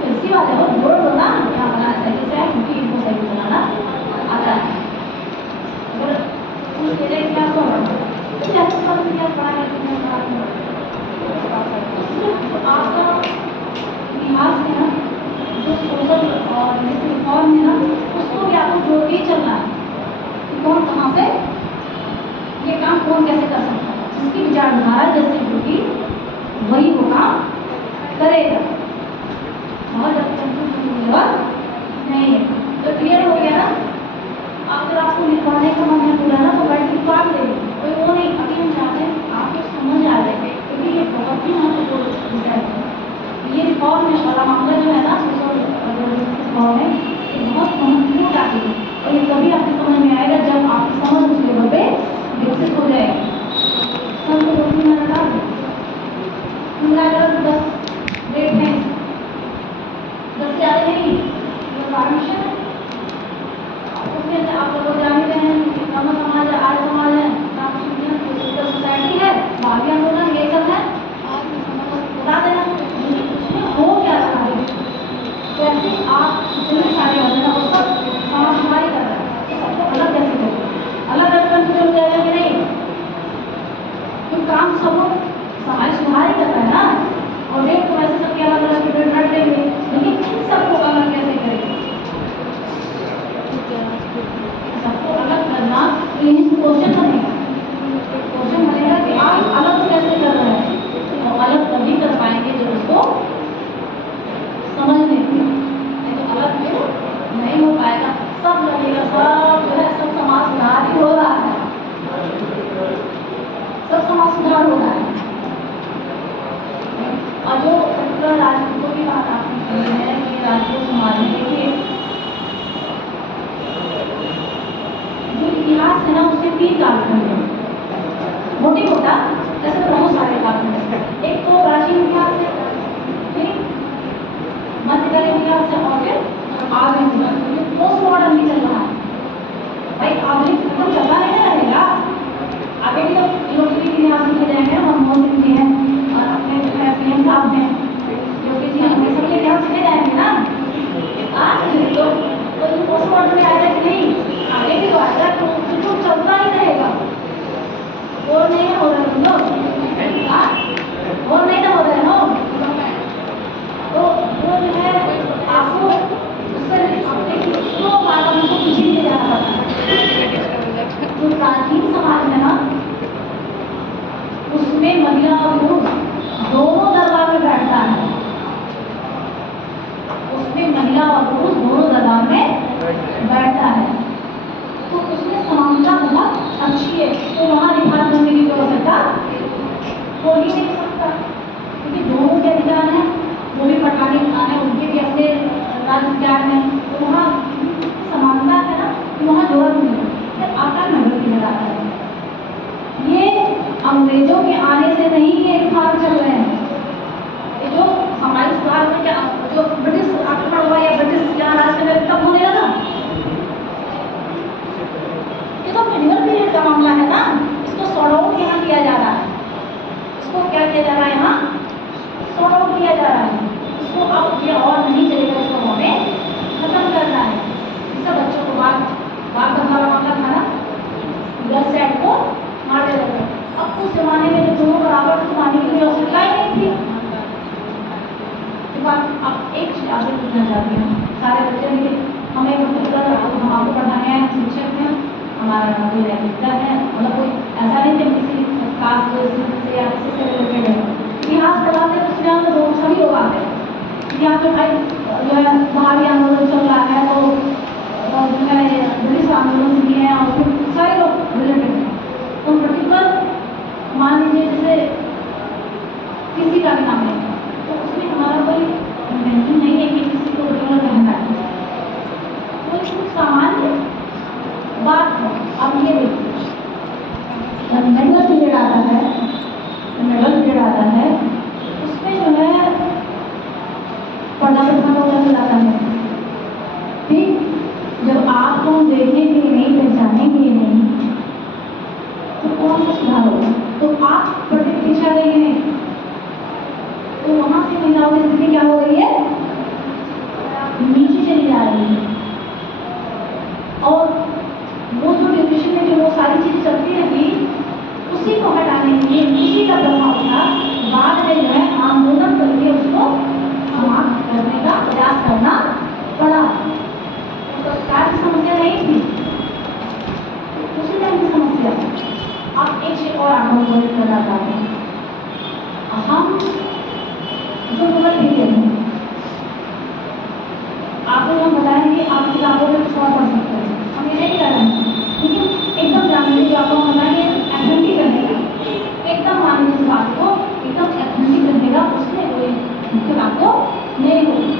कैसी बात है, वो जोड़ दो ना, क्या बना साइकिल से आया क्योंकि इनको साइकिल चलाना आता है। अगर कुछ तेरे इतिहास को तो क्या पढ़ा है आपका इतिहास है ना, जो सोशल और रिफॉर्म है ना, उसको भी आपको जोड़ के चलना है कि कौन कहाँ से ये काम कौन कैसे कर सकता है, जिसकी विचारधारा जैसे होगी वही वो काम करेगा। बहुत ज़्यादा नहीं है तो क्लियर हो गया ना? अगर आपको लिखवाने का मन है पूरा ना तो बैठ के काट देंगे, कोई वो नहीं, अभी हम चाहते हैं आपको समझ आ जाए, क्योंकि ये बहुत ही महत्वपूर्ण विषय है। ये रिफॉर्म वाला मामला जो है ना, सोशल रिफॉर्म है, ये बहुत महत्वपूर्ण टॉपिक है, और ये तभी आपकी समझ में आएगा जब आपकी समझ उस लेवल पे विकसित हो जाएगी। सब तो 2-3 मिनट का 10 रेट है, 10 से ज़्यादा नहीं, तो परमिशन है, उसमें से आप लोग जान ही रहे हैं कि ब्रह्म समाज है, आर्य समाज है, सोसाइटी है, भावी आंदोलन, ये सब है, बता देना उसमें हो क्या रहा है, कैसे आप जितने सारे होते हैं वो सब समाज सुधारी कर रहे हैं, तो सबको अलग कैसे करें, अलग अलग कंफ्यूजन जाएगा कि नहीं, क्योंकि काम सब समाज सुधार ही करता है ना, और रेट तो वैसे सबके अलग अलग रेट रख देंगे, लेकिन इन सबको अलग कैसे करेंगे, सबको अलग करना, तो यही क्वेश्चन बनेगा, क्वेश्चन बनेगा कि आप अलग कैसे कर रहे हैं, और अलग तभी कर पाएंगे जब उसको समझ लेंगे, नहीं तो अलग फिर नहीं हो पाएगा, सब लगेगा, सब जो है सब समाज सुधार ही हो रहा है, सब समाज सुधार हो रहा है। और जो राजपूतों की बात आपने की है कि राजपूत समाज में देखिए जो इतिहास है ना उसके 3 कालखंड है, मोटी मोटा ऐसे तो बहुत सारे कालखंड है, एक तो प्राचीन इतिहास है, फिर मध्यकालीन इतिहास है, और फिर आधुनिक इतिहास, पोस्ट मॉडर्न भी चल रहा है। भाई आधुनिक तो चलता नहीं रहेगा, आगे भी तो यूरोपीय इतिहास में जाएंगे, मनमोहन सिंह जी हैं और अपने जो है पीएम साहब हैं, जो कि हमें सबके इतिहास में जाएंगे ना, तो पोस्ट मॉडर्न में आएगा कि नहीं, आगे भी तो आएगा, तो चलता ही रहेगा, तो जो है आपको उससे अपने उसको वातावरण को पीछे ले जाना पड़ता है। जो प्राचीन समाज है ना, उसमें महिला और पुरुष दोनों दरबार में बैठता है। उसमें महिला और पुरुष दोनों दरबार में बैठता है, तो उसमें समानता बहुत अच्छी है। तो वहाँ निखार करने की कोई आवश्यकता हो ही नहीं सकता, क्योंकि दोनों के अधिकार हैं। वो भी पठानी है, उनके भी अपने अधिकार हैं। तो वहाँ समानता है ना, तो वहाँ जोड़ा नहीं आकर नगर की लगाता है। ये अंग्रेजों के आने से नहीं ये रिफॉर्म चल रहे हैं। ये जो हमारे सुधार में क्या जो ब्रिटिश आक्रमण हुआ या ब्रिटिश यहाँ राज में तब होने लगा, ये तो मिडिवल पीरियड का मामला है ना। इसको सॉर्ट आउट यहाँ किया जा रहा है। इसको क्या किया जा रहा है, यहाँ सॉर्ट आउट किया जा रहा है। इसको अब ये और नहीं चलेगा, इसको हमें खत्म करना है। सब बच्चों को बात करना मामला था ना, गर्ल्स एक्ट को मार दिया जाता है। अब उस जमाने में जो दोनों बराबर थे, मानने की कोई आवश्यकता ही नहीं थी। अब एक चीज आगे पूछना चाहती हूँ, सारे बच्चे ने हमें पर्टिकुलर हम आपको पढ़ाने हैं, शिक्षक हैं, हमारा कोई नैतिकता है, मतलब कोई ऐसा नहीं कि किसी कास्ट से या किसी से रिलेटेड है। इतिहास पढ़ाते हैं, उसमें हम लोग सभी लोग आते हैं। यहाँ पे भाई जो है बाहरी आंदोलन चल रहा है, तो जो है ब्रिटिश आंदोलन भी है, और फिर सारे लोग रिलेटेड हैं। तो पर्टिकुलर मान लीजिए जैसे किसी का भी नाम है, तो उसमें हमारा कोई इंटेंशन नहीं है कि किसी को पर्टिकुलर कहना है, कोई कुछ सामान्य बात है। अब ये देखिए, जब मेडल पीरियड आता है, उसमें जो है पर्दा प्रथा का उल्लंघन आता है। ठीक, जब आपको देखेंगे नहीं, पहचानेंगे नहीं, तो कौन सा सुधार होगा? तो आप पीछा गए हैं, तो वहां से महिलाओं की स्थिति क्या हो रही है, नीचे चली जा रही है। और वो जो ड्यूरेशन में जो वो सारी चीजें चलती रही, उसी को हटाने के लिए उसी का प्रभाव था। बाद में जो है आंदोलन करके उसको समाप्त करने का प्रयास करना पड़ा। तो सरकार की समस्या नहीं थी, उसी टाइम की समस्या। अब एक चीज और आंदोलन करना चाहते हैं, हम जो मुगल पीरियड है, आपको हम बताएंगे, आप किताबों में कुछ और पढ़ सकते हैं, हम ये नहीं कर रहे हैं, लेकिन एकदम जानने जो आपको बताएंगे एथेंटिक रहेगा, एकदम मानने इस बात को एकदम एथेंटिक रहेगा, उसमें कोई मुश्किल आपको नहीं होगी।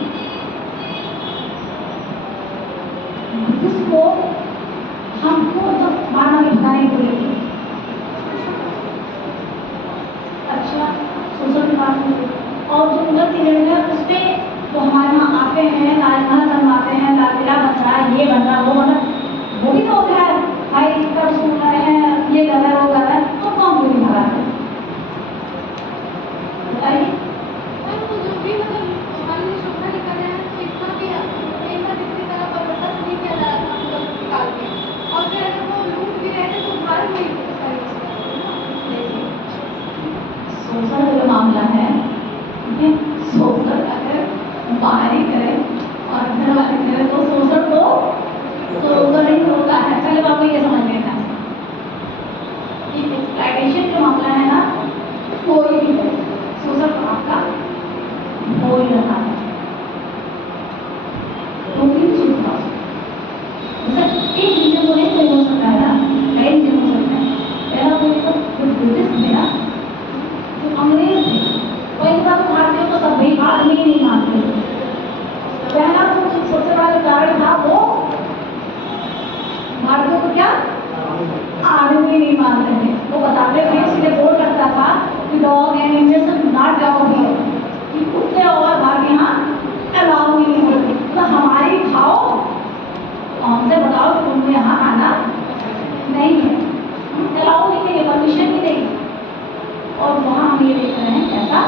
जिसको हमको तो माना में बताने को लेकर अच्छा सोशल डिपार्टमेंट और जो मुगल पीरियड है, उसमें तो हमारे यहाँ आते हैं, राजमहल बनवाते हैं, लाल किला बन रहा है, ये बन रहा वो बन रहा, वो भी तो होता है भाई, कर सुन रहे हैं, ये कर रहा है, वो कर रहा है, तो कौन बोली भगा है, बताइए। सोशल जो मामला है, सोशल अगर बाहरी करे और घर वाले करे तो सोशल तो सोशल ही होता है। पहले आपको ये समझ लेना है कि एक्सप्लॉयटेशन जो मामला है ना, कोई भी है, सोशल तो आपका हो ही रहा है। तो भी चीज एक रीजन तो नहीं कोई हो सकता है ना, कई रीजन हो सकते हैं। पहला कोई तो ब्रिटिश थे ना, जो अंग्रेज थे, वही बात भारतीयों को सब भी आदमी नहीं मानते। पहला तो सबसे बड़ा जो कारण था, वो भारतीयों को क्या आदमी नहीं मानते थे। वो बताते थे, इसलिए बोर्ड लगता था कि dog and injection not allowed here, कि कुत्ते और भाग यहाँ अलाउ नहीं होते। तो हमारी खाओ, हमसे बताओ कि तुमको यहाँ आना नहीं है, अलाउ नहीं करिए, परमिशन ही नहीं। और वहाँ हम ये देख रहे हैं ऐसा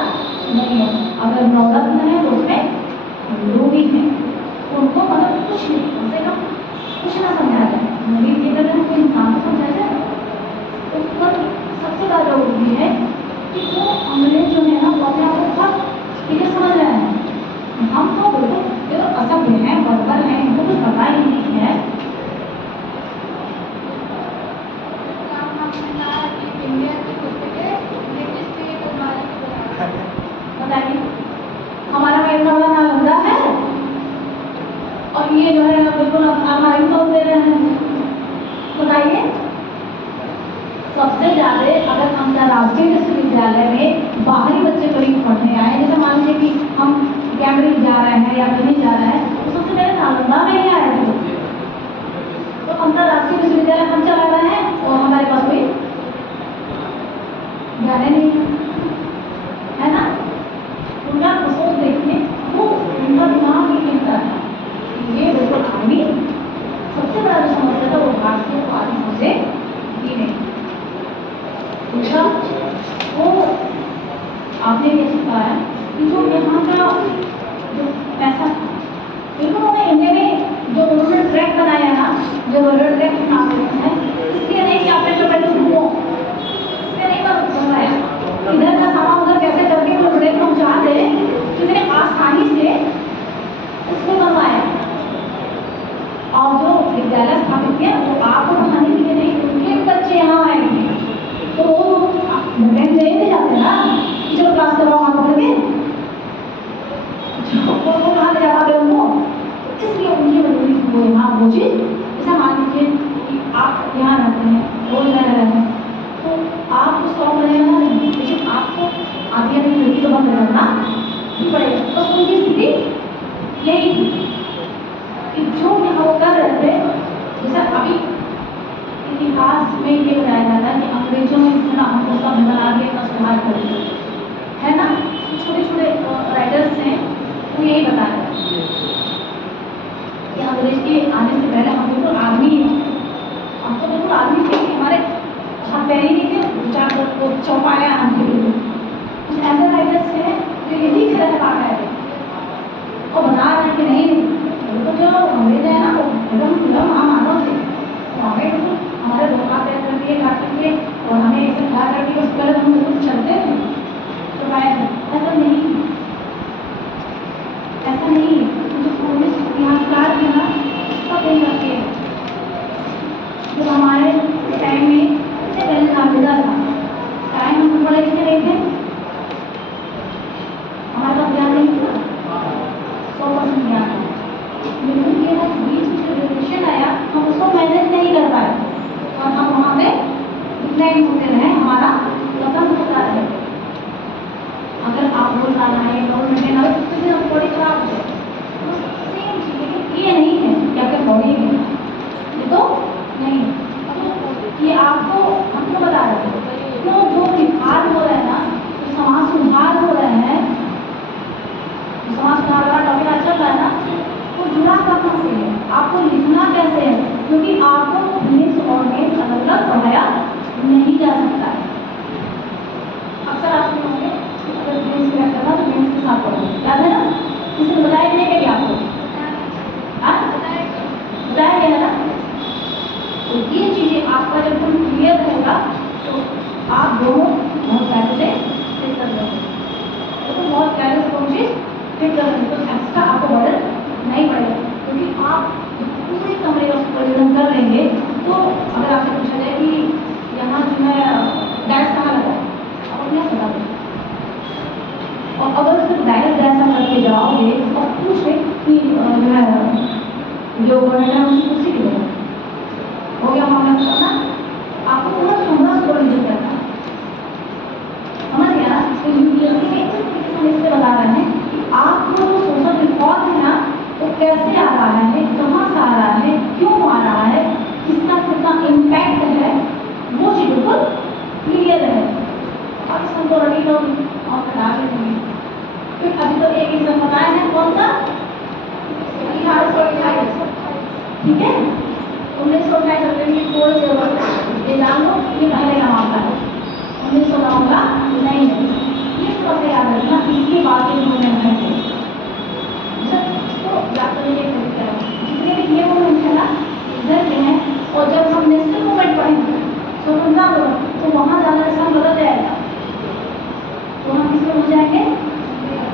नहीं है। अगर नवरत्न है तो उसमें हिंदू भी है, उनको मतलब कुछ नहीं, कम से कम कुछ ना समझा जाए, मूवी थिएटर में कोई इंसान को समझा जाए। उस पर सबसे ज़्यादा जरूरी है कि वो अंग्रेज जो है ना, वो अपने आप को बहुत ठीक है समझ रहे हैं हम तो बिल्कुल ये तो असभ्य हैं, बर्बर हैं, इनको कुछ पता ही नहीं है। बताइए, हमारा मेल का बड़ा नालंदा है और ये जो है बिल्कुल हमारी तो दे रहे हैं। बताइए, सबसे ज्यादा अगर अंतर्राष्ट्रीय विश्वविद्यालय में बाहरी बच्चे करीब पढ़ने आए, जैसे मान लीजिए कि हम कैम्ब्रिज जा रहे हैं या कहीं जा रहे हैं, तो सबसे पहले नालंदा में ही आए थे। तो अंतर्राष्ट्रीय विश्वविद्यालय हम चला रहे हैं और हमारे पास कोई ज्ञान नहीं है ना। उनका सोच देखिए, वो उनका दिमाग ये कहता है कि ये बिल्कुल आर्मी सबसे बड़ा जो समस्या था वो भारतीय को आदि समझे ही नहीं। दूसरा, वो आपने ये सीखा है कि जो यहाँ का जो पैसा था, बिल्कुल उन्होंने इंडिया में जो उन्होंने ट्रैक बनाया ना, जो रोड ट्रैक बना देते हैं, इसलिए नहीं कि आपने जो पहले घूमो, इसलिए नहीं बनवाया। इधर का सामान उधर कैसे करके वो रोड पहुँचा दे, कितने आसानी से उसको बनवाया। और जो विद्यालय स्थापित किया वो आपको पढ़ाने के लिए नहीं, उनके बच्चे यहाँ आएंगे तो वो घंटे नहीं जाते ना कि चलो क्लास करवाओ वहाँ पकड़ के, वो कहाँ ले जा पाते उनको। इसलिए उनकी मजबूरी वो यहाँ वो चीज़, जैसा मान लीजिए कि आप यहाँ रहते हैं, रोज रह रहे हैं, तो आपको शौक रहेगा नहीं, लेकिन आपको आधी आधी खिड़की तो बंद करना ही पड़ेगा। तो उनकी स्थिति यही थी कि जो यहाँ वो कर रहे थे, जैसा अभी इतिहास में ये बताया जाता है कि अंग्रेजों ने इतना हमको सब बना के इस्तेमाल कर दिया है ना। छोटे छोटे राइटर्स हैं वो यही बता रहे हैं कि अंग्रेज के आने से पहले हम बिल्कुल आदमी हैं, हम तो बिल्कुल आदमी थे कि हमारे हाथ पैर ही नहीं थे, दो चार को चौपाया हमके बिल्कुल। कुछ ऐसे राइटर्स हैं जो ये लिख रहे पा रहे थे और बता रहे हैं कि नहीं, तो जो अंग्रेज है ना वो एकदम पूरा महामानव थे, तो हमें बिल्कुल हमारे धोखा तय कर दिए काटते थे और हमें ऐसे खा करके उस पर हम बिल्कुल चलते थे। तो ऐसा नहीं, ऐसा नहीं। जो पुलिस इतिहासकार थे ना, सब यही रखे जो हमारे टाइम में इससे पहले नालंदा था, टाइम हम पढ़े लिखे नहीं थे, हमारे पास ज्ञान नहीं था, 100% ज्ञान था, लेकिन ये बीच में जो रिवोल्यूशन आया हम उसको मैनेज नहीं कर पाए और हम वहाँ से डिक्लाइन होते रहे, हमारा पतन होता रहे। अगर आप रोज आना है गवर्नमेंट ना तो फिर हम बॉडी खराब हो जाए, तो सेम चीज़ है। ये नहीं है कि आपके बॉडी में ये तो नहीं, तो ये आपको हम तो बता रहे थे तो जो विभाग हो रहे हैं ना, जो समाज सुधार हो रहे हैं, समाज सुधार वाला टॉपिक आज चल रहा है ना, तो जुड़ा कहाँ से है, आपको लिखना कैसे है, क्योंकि आपको मेंस और मेंस अलग अलग पढ़ाया नहीं जा सकता है। अक्सर आप सुनोगे अगर मेंस क्रैक करना तो मेंस के साथ पढ़ो, याद है ना, किसी ने बताया नहीं क्या आपको, बताया गया है ना। तो ये चीज़ें आपका जब तुम क्लियर रहेगा तो आप दोनों बहुत प्यारे से फिट कर रहे हो, तो तुम बहुत प्यारे से कोई चीज़ फिट कर रहे हो, तो एक्स्ट्रा आपको बर्डन नहीं पड़ेगा, क्योंकि आप पूरे कमरे का सुपरविजन कर लेंगे। तो अगर आपसे पूछा जाए कि यहाँ जो है डैश कहाँ लगा है, आप अपने आप बता दें, और अगर सिर्फ डायरेक्ट डैश आप करके जाओगे और पूछे कि जो है जो गवर्नमेंट है उसकी कुर्सी की जगह हो गया मामला करना, आपको पूरा कमरा सुपरविजन करना, समझ गया। तो यूपीएससी में इस तरीके से हम इससे बता रहे हैं कि आपको जो सोशल रिकॉर्ड है ना वो कैसे आ रहा है, कहाँ से आ रहा है, क्यों आ रहा है, किसका कितना इम्पैक्ट है, वो चीज़ बिल्कुल क्लियर है। और इस हमको रटी तो और कटा देंगे, फिर अभी तो एक एग्जाम बताया है, कौन सा 1828, ठीक है, 1928 अप्रैल की कोई जरूरत ये जान लो, ये पहले का मामला है, 1909 का नहीं है, ये थोड़ा सा याद रखना, इसकी बातें उन्होंने बताई तो याद करने के तरीके जितने भी ये मूवमेंट है ना इधर के हैं, और जब हम नेशनल मूवमेंट पढ़ेंगे स्वतंत्रता तो वहाँ जाना से हम बदल जाएगा, तो हम किसमें हो जाएंगे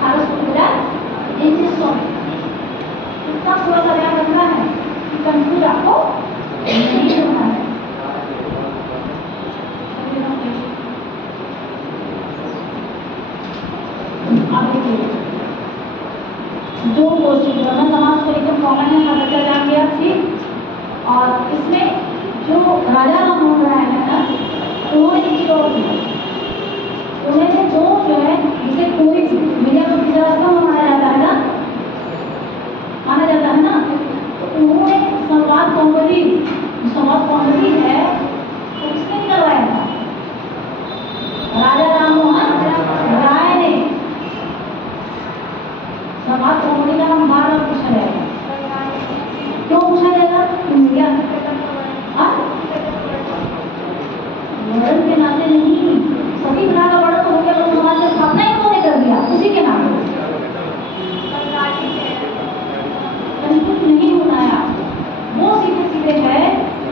1850 बात थोड़ा सा ध्यान रखना है कि कंफ्यूज आपको नहीं होना है। अब देखिए जो क्वेश्चन ब्रह्म समाज को एकदम कॉमन है, हर बच्चा जान गया, ठीक। और इसमें जो राजा राम मोहन राय है ना, उन्होंने एक चीज और किया, उन्होंने जो है जिसे कोई मीडिया को डिजास्टर माना जाता है ना, तो उन्होंने संवाद कॉमेडी है तो किसने निकलवाया था? राजा राम मोहन राय ने। संवाद कॉमेडी का हम बार बार पूछा जाएगा, क्यों पूछा जाएगा? मीडिया वर्णन के नाते नहीं, सभी प्रकार का वर्णन हो गया, तो समाज में स्थापना ही उन्होंने कर दिया उसी के नाम पे। कंफ्यूज नहीं होना है, वो सीधे सीधे है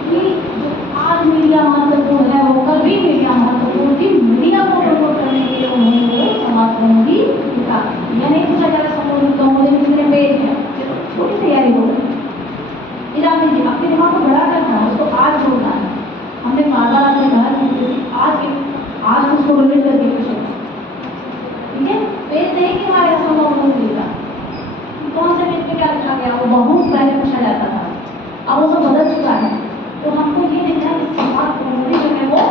कि जो आज मीडिया महत्वपूर्ण है वो कल भी मीडिया महत्वपूर्ण थी। मीडिया को प्रमोट करने के लिए उन्होंने समाज कॉमेडी लिखा। यह नहीं पूछा जा रहा कॉमेडी कितने पेज है, छोटी तैयारी हो गई। इरादे जी आपके दिमाग को बड़ा करना है, उसको आज जोड़ना है। हमने मादा से कहा आज उसको रिलेट करके पूछो, ठीक है? पेज नहीं कि हमारे संभव नहीं मिलेगा, कौन से पेज पे क्या लिखा गया वो बहुत पहले पूछा जाता था, अब वो सब बदल चुका है। तो हमको ये देखना है कि समाज कॉमेडी जो है वो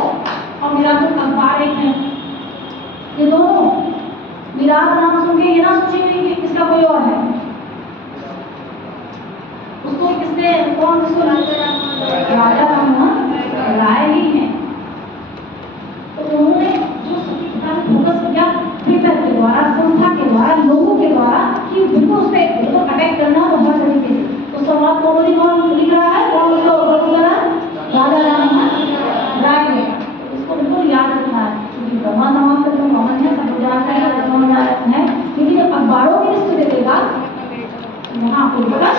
और मिरात अखबार एक है, ये दोनों मिरात नाम सुन के ये ना सोचेंगे कि इसका कोई और है, उसको किसने कौन उसको राजा राम मोहन राय ही है। तो उन्होंने जो सभी प्रकार फोकस किया पेपर के द्वारा, संस्था के द्वारा, लोगों के द्वारा कि बिल्कुल उस पर अटैक करना हो हर तरीके से। तो संवाद कॉमेडी कौन लिख रहा है, कौन उसको कर रहा है? राजा राम मोहन राय ने। इसको बिल्कुल याद रखना है क्योंकि ब्रह्मा समाज का जो कॉमन है सब जानते हैं, क्योंकि जब अखबारों की लिस्ट दे देगा वहाँ आपको पता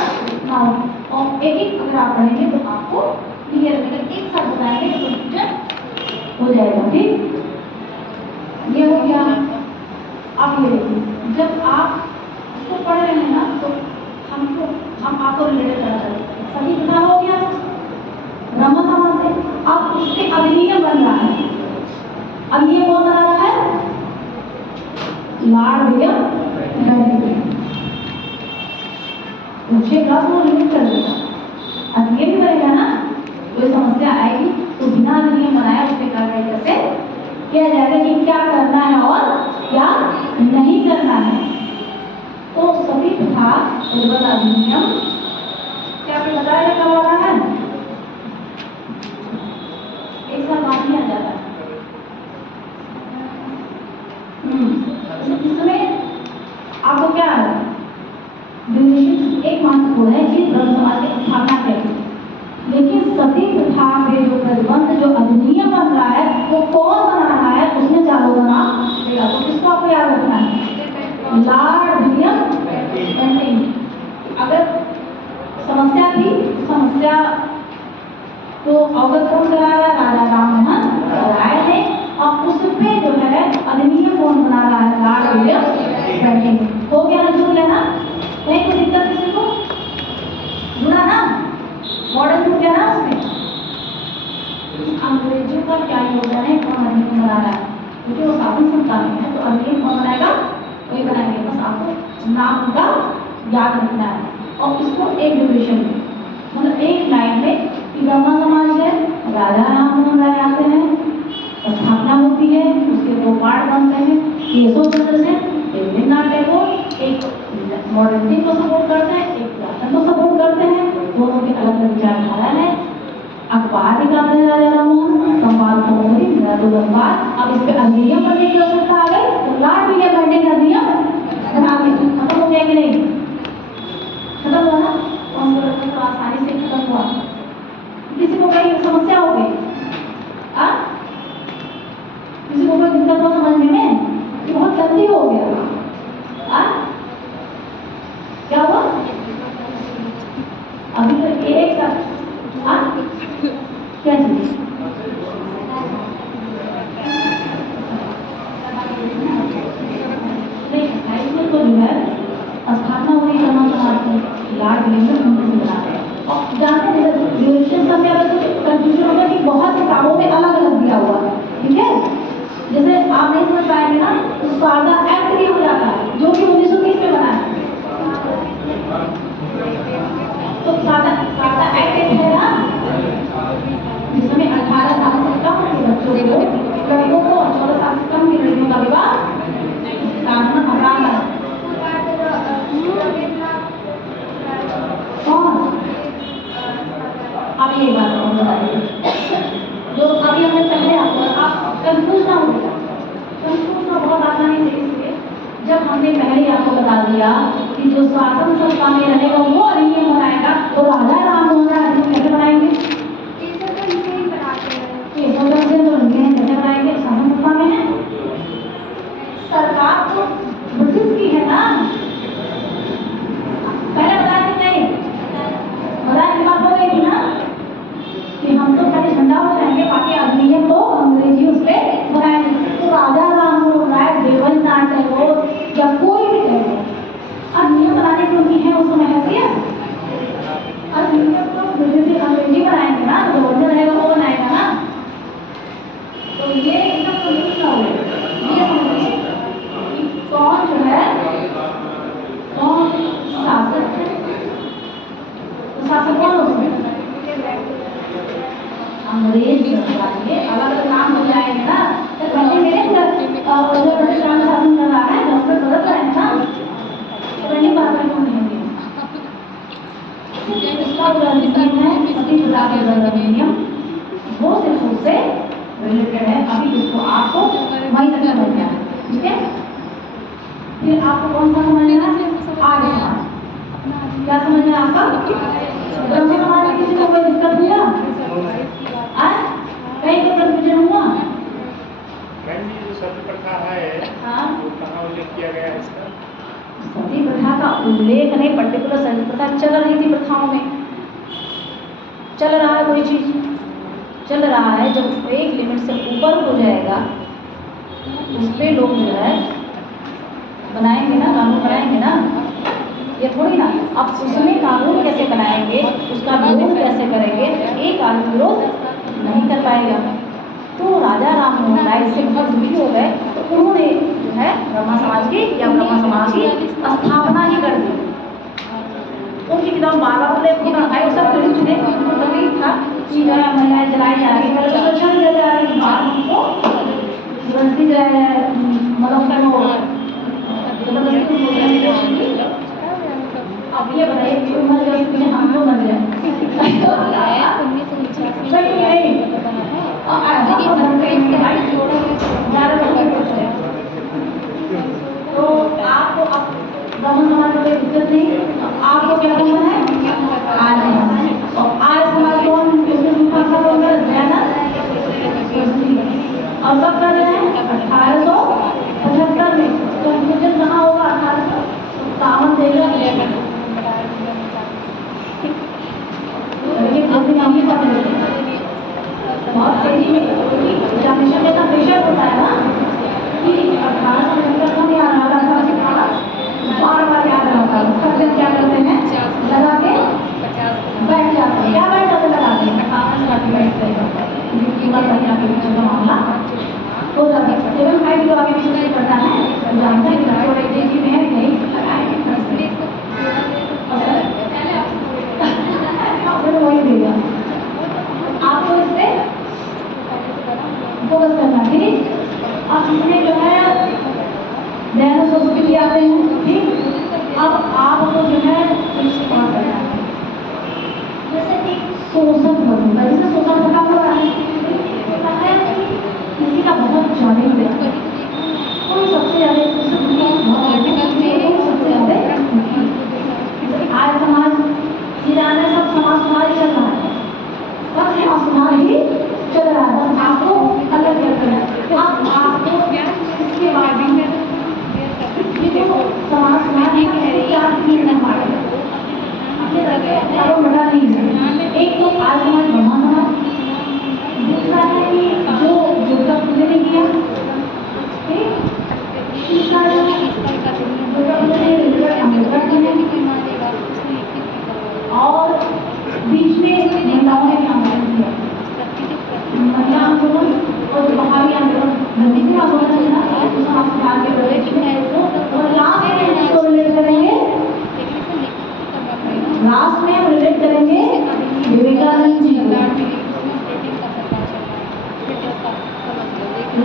ना हो, और एक एक अगर आप पढ़ेंगे तो आपको क्लियर रहेगा, एक साथ बताएंगे तो कंफ्यूजन हो जाएगा, ठीक। ये हो गया। अब ये देखिए जब आप इसको पढ़ रहे हैं ना तो हम आपको रिलेटेड करा सकते, सभी पता हो गया ब्रह्म समाज से। अब उसके अधिनियम बन रहा है, अब ये कौन बना रहा है? Lord William Bentinck. मुझे क्लास में लिमिट कर देगा, अब ये भी बनेगा ना, कोई समस्या आएगी तो बिना अधिनियम बनाया उस पर कार्रवाई कैसे किया जाएगा कि क्या करना है और क्या नहीं करना है। तो सभी प्रथा अधिनियम क्या आपने बताया कब आ रहा है? एक साल बाद ही आ जाता है। इसमें आपको क्या है ड्यूरेशन एक महत्वपूर्ण है कि ब्रह्म समाज की स्थापना करेगी, लेकिन सती प्रथा में जो प्रतिबंध जो अधिनियम बन रहा है वो कौन बना रहा है, उसमें चारों का नाम देगा। तो किसको आपको याद रखना है? Lord William Bentinck. अगर समस्या थी, समस्या तो अवगत कौन करा रहा है? राजा राम मोहन राय ने। और उस पे जो है अधिनियम कौन बना रहा है? Lord William Bentinck. हो गया ना, जुड़ गया ना? नहीं कोई दिक्कत किसी को? जुड़ा ना? मॉडल जुड़ गया ना उसमें? अंग्रेजों का क्या योगदान है, कौन अधिनियम बना रहा है? क्योंकि वो शासन संस्था में है तो अधिनियम कौन बनाएगा? वही बनाएंगे। बस आपको नाम का याद रखना है और इसको एक ड्यूरेशन में मतलब एक लाइन में कि ब्रह्मा समाज है, राजा राम मोहन राय आते हैं, स्थापना होती है, उसके दो पार्ट बनते हैं, केशव चंद्र सेन, रविन्द्रनाथ टैगोर, एक मॉडर्निटी को सपोर्ट करते हैं, एक पुरातन को सपोर्ट करते हैं, दोनों की अलग अलग विचारधारा है। अखबार निकालते हैं राजा राम मोहन, संवाद कॉमेडी, अखबार। अब इस पे अधिनियम बनने की आवश्यकता आ गई तो लॉर्ड विलियम बेंटिंग अधिनियम बना दिया। खत्म हो गया कि नहीं? खत्म हुआ ना? तो आसानी से खत्म हुआ। किसी को कोई समस्या हो गई? किसी को कोई दिक्कत हो समझने में? बहुत जल्दी हो गया। क्या हुआ? अभी तो एक साथ क्या चीज नहीं, तो जो है स्थापना हुई ब्रह्मा समाज की, गार्ड रिलेशन उनसे बनाते हैं। और जानते हैं रिलेशन सब में अगर कंफ्यूजन होगा कि बहुत किताबों में अलग अलग दिया हुआ है, ठीक है। जैसे आप नहीं समझ पाएंगे ना तो सारदा एक्ट भी हो जाता है जो कि 1930 में बना है। तो सारदा एक्ट है ना जिसमें 18 साल से कम के बच्चों को, लड़कों को, 14 साल से कम की लड़कियों का विवाह कानून अपराध है। अब ये बात हम बताइए जो अभी हमने पहले आपको, आप कंफ्यूज ना हो, कंफ्यूज ना बहुत आसानी से, इसलिए जब हमने पहले आपको बता दिया कि जो शासन सत्ता में रहेगा वो अधिनियम बनाएगा, तो राजा राम मोहन राय अधिनियम कैसे बनाएंगे? कैसे बनाएंगे? शासन सत्ता में है, सरकार तो ब्रिटिश की है ना। पहले बताया कि नहीं, बताया की बात हो गई थी ना कि हम तो खाली झंडा हो जाएंगे, बाकी अधिनियम तो अंग्रेजी उस पर बनाएंगे। तो राजा राम मोहन राय, देवेंद्रनाथ टैगोर या कोई भी टैगोर अधिनियम बनाने की उनकी है उस समय हैसियत? अधिनियम तो ब्रिटिश अंग्रेजी बनाएंगे ना, तो गवर्नर रहेगा वो बनाएगा ना। तो ये एकदम कंफ्यूज ना हो, ये समझिए कि कौन जो है कौन शासक है। तो शासक कौन होता है? अंग्रेज सरकार के अलग अलग नाम हो जाएंगे ना, तो पहले मेरे जो ब्रिटिश राज शासन कर रहा है डॉक्टर बदल रहे हैं ना, तो पहले बराबर क्यों नहीं होंगे? इसका उदाहरण है सती प्रथा का अधिनियम, वो सिर्फ उससे रिलेटेड है। अभी इसको आपको वहीं तक समझना है, ठीक है। फिर आपको कौन सा समझना है? आर्य समाज। क्या समझना है आपका? ब्रह्म समाज में किसी को कोई दिक्कत हुआ? कहीं को कंफ्यूजन हुआ? मैम ये जो सती प्रथा है, हाँ, वो कहाँ उल्लेख किया गया है इसका? सती प्रथा का उल्लेख नहीं, पर्टिकुलर सती प्रथा चल रही थी, प्रथाओं में चल रहा है, कोई चीज चल रहा है, जब एक लिमिट से ऊपर हो जाएगा उस पर लोग जो है बनाएंगे ना, कानून बनाएंगे ना, ये थोड़ी ना। अब उसमें कानून कैसे बनाएंगे, उसका विरोध कैसे करेंगे, एक आदमी विरोध नहीं कर पाएगा। तो राजा राम मोहन राय से बहुत दुखी हो गए, तो उन्होंने जो है ब्रह्मा समाज की या ब्रह्मा समाज की स्थापना ही कर दी। उनकी किताब बार-बार उल्लेख होता है, सब पढ़ चुके, उनको तकलीफ था कि जो है महिलाएं जलाई जा रही है, शोषण किया जा रही है, बाद उनको जबरदस्ती जो है मतलब वो जबरदस्ती। अब ये बताइए कि उम्र जो हम तो मर जाए सही नहीं, तो आपको अब ब्राह्मण समाज में कोई दिक्कत नहीं, आपको क्या करना है? आर्य समाज। और आर्य समाज कौन अब कब कर रहे हैं? 1875 में। तो कंफ्यूजन कहाँ होगा? 1857 देगा बहुत तेजी में एग्जामिनेशन में इतना प्रेशर होता है ना कि 1875 में याद आ रहा था, बार-बार याद रहता है। सबसे क्या करते हैं? लगा के बैठ जाते हैं। क्या बैठ जाते? लगा के बैठते हैं, जिनकी मत बढ़िया के पीछे का मामला हो जाता है। 7-5 जो आगे पीछे से पढ़ता है जानते हैं कि थोड़े तेजी में है नहीं वही देगा आपको, इस पे फोकस करना, ठीक है। अब इसमें जो है डायनासोर भी आते हैं, ठीक। अब आपको जो है और करना है, जैसे कि शोषण बनूंगा, जैसे शोषण बना हुआ है किसी का बहुत ज्यादा ही है, कोई सबसे ज्यादा सबसे ज्यादा आज समाज जिलाने सब समाज चल रहा है, सब समाज ही चल रहा है, बस आपको अलग करना है। अब आपको इसके बाद समाज बड़ा नहीं है। एक तो आज समाज ब्रह्मा समाज, दूसरा है कि जो दुर्गा पूजा ने किया, तीसरा जो दुर्गा पूजा ने लास्ट में हम रिलेट करेंगे विवेकानंद जी को।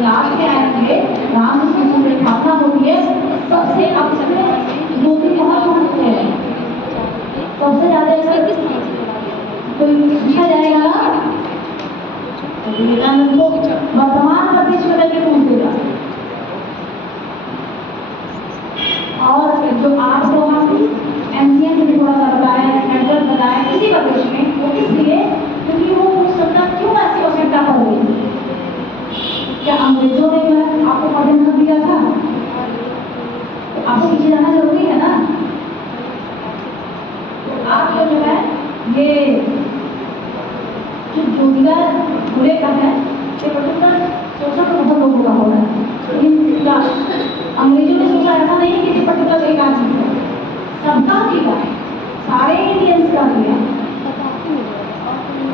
लास्ट में आएंगे रामकृष्ण जी की स्थापना होती है। सबसे अपने जो भी बहुत महत्व है, सबसे ज्यादा अगर कोई पूछा जाएगा ना तो विवेकानंद को वर्तमान का बीच में करके पूछ देगा। और जो आपको हम एनसीएन में थोड़ा सा बताया, एडवर्ड बताया किसी प्रदेश में, वो किस लिए, क्योंकि वो पूछ सकता क्यों ऐसी आवश्यकता पड़ गई। क्या अंग्रेजों ने जो है आपको पढ़ने नहीं दिया था? तो आपको पीछे जाना जरूरी है ना। तो आपको जो है ये जो ज्योतिबा फुले का है, ये पर्टिकुलर शोषण तो बहुत लोगों का हो रहा है, लेकिन अंग्रेजों ने सोचा ऐसा नहीं कि पर्टिकुलर एक आदमी है, सबका किया, सारे इंडियंस का किया,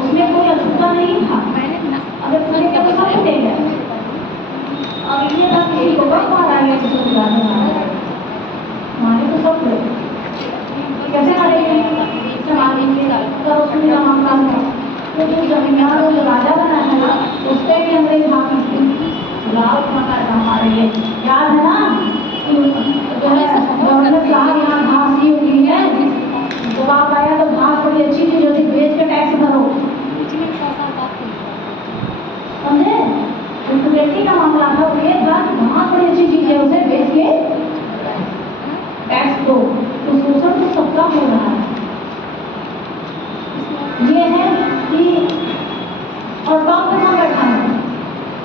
उसमें कोई अछूता नहीं था। अगर फुले का तो सब दे गए, अब ये था किसी को कब मारा गया, किसी को मारा गया, मारे तो सब लोग कैसे मारेंगे, अगर उसमें का मामला है तो जो जमींदार और जो राजा बना है ना, उससे भी अंग्रेज हावी थी। लाल माता हमारे लिए याद है ना कि जो है गवर्नर साहब यहाँ घास की हुई है, जब आप आया तो घास बड़ी अच्छी थी, जो थी बेच के टैक्स भरो, समझे। इक्वलिटी का मामला था, वो ये था कि घास बड़ी अच्छी चीज है, उसे बेच के टैक्स दो। तो शोषण तो सबका हो रहा है। ये है कि और टॉप पे कौन बैठा है,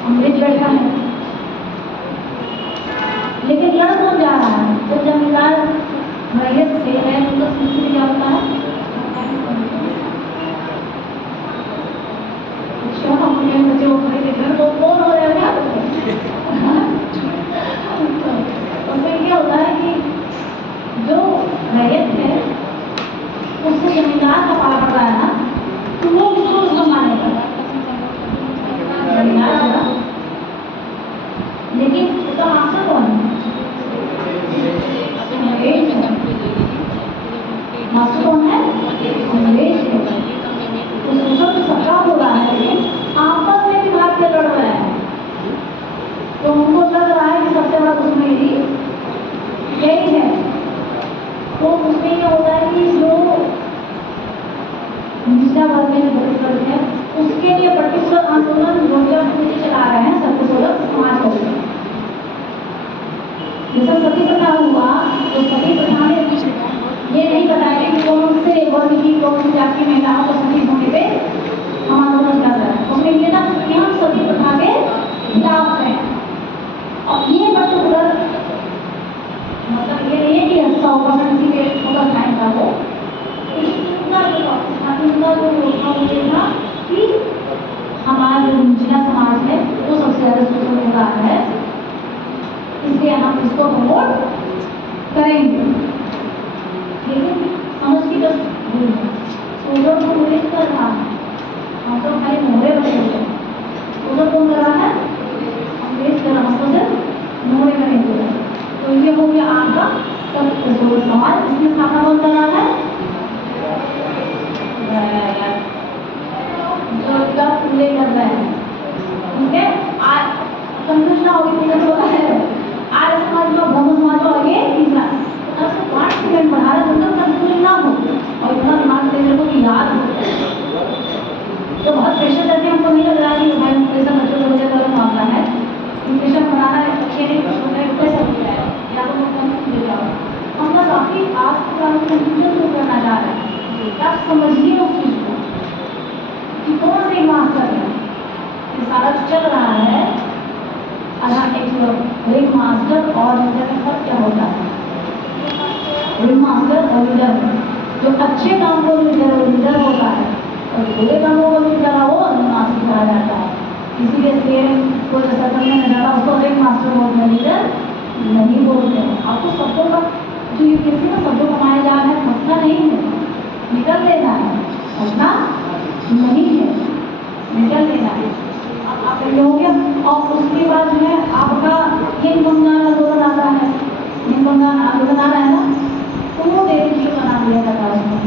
अंग्रेज बैठा है, लेकिन लड़ कौन जा रहा है, तो जमींदार रैयत से है, तो दूसरी क्या होता है, अपने बच्चे को खड़े देख रहे तो कौन हो रहा है क्या उसमें क्या होता है कि जो रैयत है उससे जमींदार का पाला पड़ रहा है ना, तो वो उसको मानेगा जमींदार होगा, लेकिन उसका मास्टर कौन है, मास्टर कौन है, अंग्रेज है। तो शोषण तो सबका हो रहा है, लेकिन आपस में भी भाग के लड़ रहे हैं। तो उनको लग रहा है कि सबसे बड़ा दुश्मन यही है। तो उसमें ये होता है कि जो निचला वर्ग में वर्ग है, उसके लिए पर्टिकुलर आंदोलन जो चला रहे हैं सर्वसोलक समाज को। जैसा सती प्रथा हुआ, तो सती प्रथा में ये नहीं बताया कि कौन से वर्ग की कौन सी जाति की महिलाओं को सती होने पे हम आंदोलन कर रहे हैं। उसमें ये था कि हम सती प्रथा के खिलाफ हैं। और ये पर्टिकुलर मतलब ये नहीं है कि 100% किसी के फोकस टाइम था वो, उनका जो योजना ये था कि हमारा जो निचला समाज है वो सबसे ज़्यादा शोषण हो रहा है, इसलिए हम इसको प्रमोट करेंगे। लेकिन समझ की बस शोषण को विरोध कर रहा है, हम तो खाली मोहरे बने हुए हैं। शोषण कौन कर रहा है, अंग्रेज कर रहा है, शोषण मोहरे बने हुए हैं। तो ये हो गया आपका सर्वसोलक समाज। इसमें स्थापना कौन कर रहा है, ज्योतिबा फुले कर रहे हैं। उनके कंफ्यूज ना होगी, मुझे तो पता है आर्य समाज का, ब्रह्म समाज का, और ये तीसरा सबसे 5 सेकंड बढ़ा रहे, मतलब कंफ्यूज ना हो और इतना दिमाग टीचर को याद हो। तो बहुत प्रेशर करके हमको नहीं लग रहा कि भाई प्रेशर बच्चों को वजह गलत मामला है, प्रेशर बनाना है, अच्छे नहीं प्रेशर हो जाए या तो वो कम दे जाओ। हम बस आपकी आज के बारे में कंफ्यूजन दूर करना चाह रहे हैं। आप समझिए उस चीज़ को कि कौन से मास्टर है, ये सारा चल रहा है। एक मास्टर और लीडर में फर्क क्या होता है, एक मास्टर और लीडर में जो अच्छे काम को लीडर होता है और बुरे कामों को लीडर वो मास्टर कहा जाता है। इसीलिए शेयर को जैसा करने में ज़्यादा उसको एक मास्टर बोलते हैं, लीडर नहीं बोलते हैं। आपको शब्दों का जो ये किसी का शब्दों कमाया जा रहा है, फंसना नहीं है, निकल लेना है, फंसना नहीं है, निकल लेना है। आप हो गया। और उसके बाद जो है आपका ये बंगाल आंदोलन आता है, ये बंगाल आंदोलन आ रहा है ना, तो वो डेली बना दिया जाता है उसमें।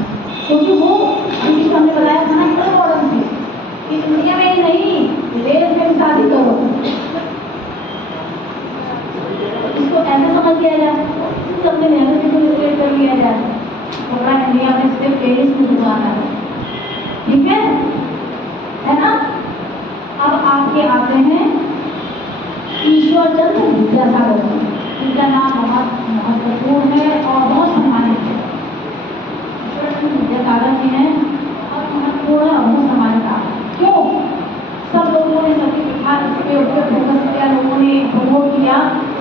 आती हैं और महत्वपूर्ण है वो समाज का। क्यों? सब लोगों ने सभी विभाग इसके ऊपर फोकस किया, लोगों ने प्रमोट किया,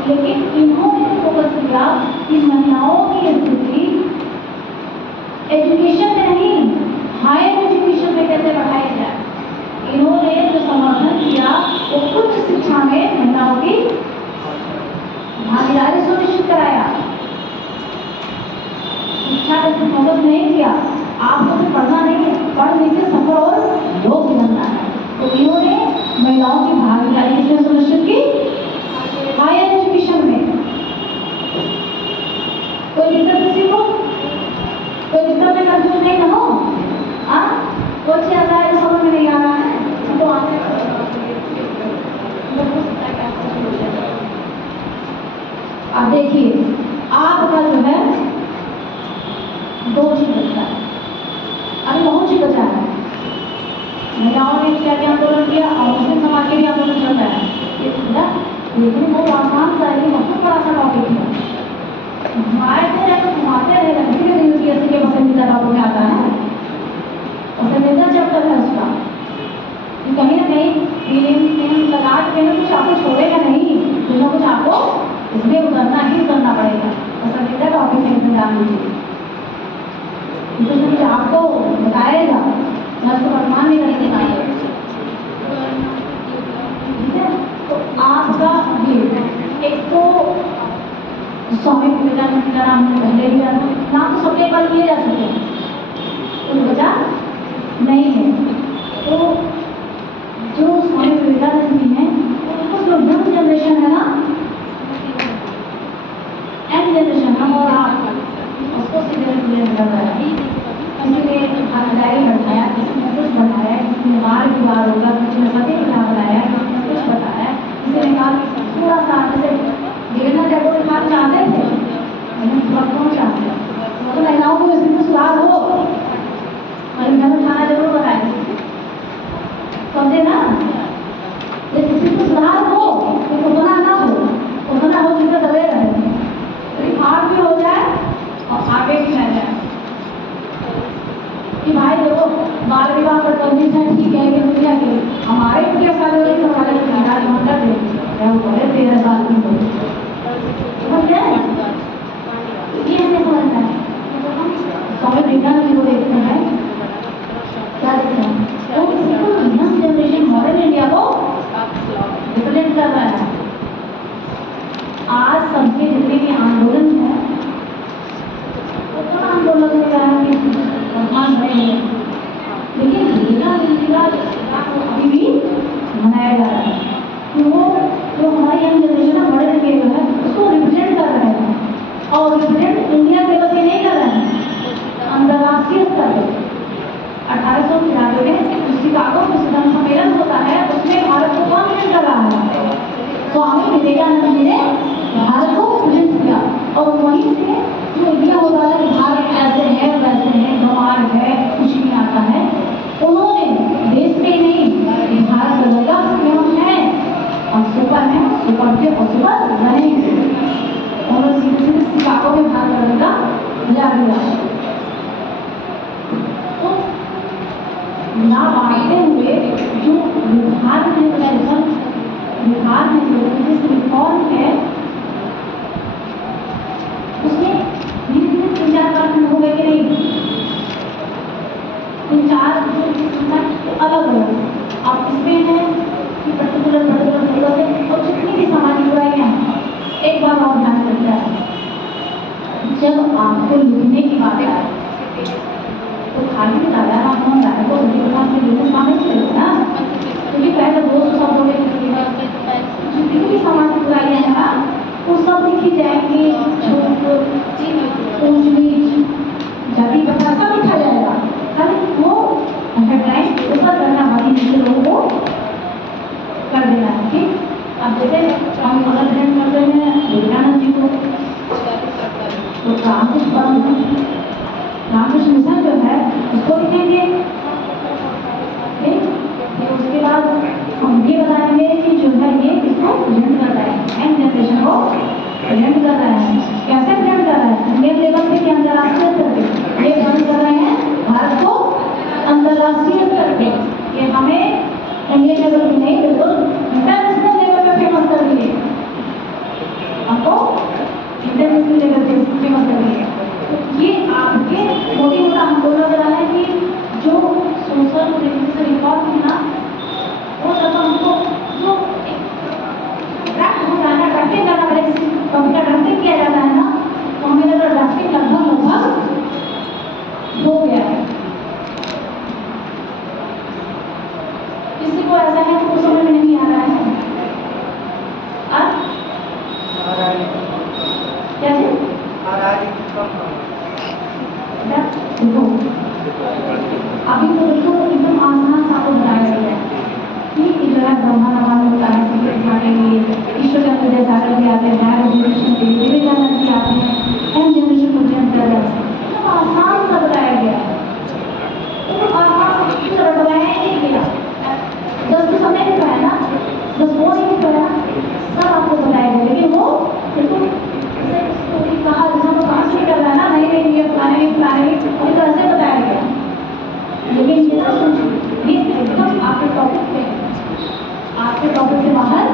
लेकिन इन्होंने फोकस किया कि महिलाओं की स्थिति एजुकेशन में नहीं, हायर एजुकेशन में कैसे बढ़ाई जाए। इन्होंने जो समर्थन किया वो उच्च शिक्षा में महिलाओं की भागीदारी सुनिश्चित कराया। शिक्षा का फोकस नहीं किया, आपको तो पढ़ना नहीं है, पढ़ लिख के सफल और योग्य बनना है। तो इन्होंने महिलाओं की भागीदारी किसमें सुनिश्चित की? हायर एजुकेशन में। कोई दिक्कत किसी को? कोई दिक्कत में कंफ्यूज नहीं ना हो? कुछ ऐसा है जो समझ में नहीं आ रहा है तो आगे अब देखिए, आपका जो है 2 चीज बचता है, अभी बहुत चीज बचा है। महिलाओं ने इत्यादि आंदोलन किया और मुस्लिम समाज के भी आंदोलन चल रहा है, लेकिन वो आसान सा है, बहुत बड़ा सा टॉपिक है। घुमाते रहे तो घुमाते रहे, धीरे यूपीएससी के पसंदीदा टॉपिक में आता है, पसंदीदा चैप्टर है उसका। कहीं ना कहीं फीलिंग्स लगा के कुछ आपको छोड़ेगा नहीं, कुछ ना कुछ आपको इसमें उतरना ही उतरना पड़ेगा। पसंदीदा टॉपिक है, इसमें जान लीजिए, कुछ आपको बताएगा, मैं उसको अनुमान नहीं करेंगे। ठीक है, तो आपका ये एक तो स्वामी विवेकानंद का नाम पहले भी नाम तो सबके पास लिए जा सकते हैं, कुछ बचा नहीं है। तो जो स्वामी विवेकानंद जी हैं, उनको जो यंग जनरेशन है ना, एंड जनरेशन हम और आप उसको सीधे कर रहा है। इसीलिए भागीदारी बढ़ाया, किसी ने कुछ बढ़ाया, किसी ने बार की बार होगा, किसी ने सती प्रथा बनाया, किसी ने कुछ बताया, किसी ने कहा पूरा साथ जैसे देवेंद्र टैगोर की बात चाहते थे, लेकिन कौन चाहते हैं तो महिलाओं को इसमें सुधार हो, और घर में खाना जरूर बनाए, समझे ना। लेकिन किसी को सुधार हो तो उतना ना हो, उतना हो जितना दबे रहे, रिकॉर्ड भी हो जाए और आगे भी रह जाए कि भाई देखो बाल विवाह पर कंडीशन ठीक है कि दुनिया के हमारे के साल वाले तो हमारे सरकार मंडल है वो बोले 13 साल की हो, समझ गए? ये हमें समझना है। स्वामी विवेकानंद जी को देखते हैं, क्या देखते हैं, तो यंग जनरेशन मॉडर्न इंडिया को रिप्रेजेंट कर रहा है। आज सबके जितने भी आंदोलन है, उतना आंदोलन हो रहा है कि भगवान बने हैं, लेकिन अभी भी मनाया जा रहा है कि वो जो हमारी यंग जनरेशन है, बड़े लड़के जो है उसको रिप्रेजेंट कर रहे हैं, और रिप्रेजेंट इंडिया के बच्चे नहीं कर रहे हैं, अंतर्राष्ट्रीय स्तर पर 1893 में शिकागो विश्व सम्मेलन होता है, उसमें भारत को कौन प्रेजेंट कर रहा है? स्वामी विवेकानंद जी ने भारत को प्रेजेंट किया, और वहीं से जो इंडिया होता है कि भारत ऐसे है वैसे है, गंवार है, कुछ नहीं आता है, उन्होंने देश में नहीं भारत बदलेगा क्यों है, हम सुपर है, सुपर थे और सुपर रहेंगे, उन्होंने सीधे सीधे शिकागो में भारत बदलेगा जा दिया। तो ना बांटते हुए जो विभाग में जो रिफॉर्म है, उसमें धीरे धीरे 3-4 कानून हो गए कि नहीं, 3-4 अलग अलग। अब इसमें है कि पर्टिकुलर से और जितनी भी सामाजिक बुराइयाँ हैं, एक बार और ध्यान रखता है, जब आपको लिखने की बात आए तो खाली दादा ना कौन रहा तो लिखने शामिल करेगा ना, क्योंकि पहले 200 शब्दों में जितनी भी सामाजिक बुराइयाँ हैं ना, वो सब लिखी जाएंगी, ऊंच नीच, जाति प्रथा सब लिखा जाएगा, खाली वो हेडलाइन ऊपर करना, बाकी नीचे लोगों को कर देना है। ठीक, अब जैसे हम अगर ग्रहण करते हैं विवेकानंद जी को, तो रामकृष्ण मिशन जो है उसको लिखेंगे। फिर उसके बाद हम ये बताएंगे कि जो है ये किसको प्रेजेंट कर रहा है, यंग जनरेशन को प्रेजेंट कर रहा है, कैसे प्रेजेंट कर रहा है, इंडियन लेवल पे कि अंतर्राष्ट्रीय स्तर पे, ये बंद कर अंतर्राष्ट्रीय स्तर पे, ये हमें इंडियन लेवल पे नहीं बिल्कुल इंटरनेशनल लेवल पे फेमस कर दिए, हमको इंटरनेशनल लेवल पे फेमस कर दिए। तो ये आपके मोटी मोटा हमको लग रहा है कि जो सोशल रिकॉर्ड थी ना, वो जब हमको जो ड्राफ्ट हो जाना, ड्राफ्टिंग करना पड़ेगा, कंप्यूटर ड्राफ्टिंग किया जाता है ना, तो हमें लग रहा है ड्राफ्टिंग लगभग हो गया है। किसी को ऐसा है तो समझ में नहीं आ रहा है क्या जी? देखो अभी तो बिल्कुल एकदम आसान सा आपको बताया गया है कि जो है ब्रह्मा नवान होता है, सबके खाने के लिए ईश्वर चंद्र जैसा भी आते हैं, जनरेशन के लिए विवेकानंद जी आते हैं, एम जनरेशन को जन्म दिया जाता है, एकदम आसान सा बताया गया है। तो आसान से किसी तरह बताया ही नहीं गया, 10 तो समय नहीं पड़ा ना, 10 वो नहीं पड़ा, सब आपको बताया गया। लेकिन वो बिल्कुल कहा तो कहाँ से निकल रहा है ना, नहीं ये फलाने पूरी तरह से बताया गया। लेकिन ये ना ये एकदम आपके टॉपिक पे, आपके टॉपिक से बाहर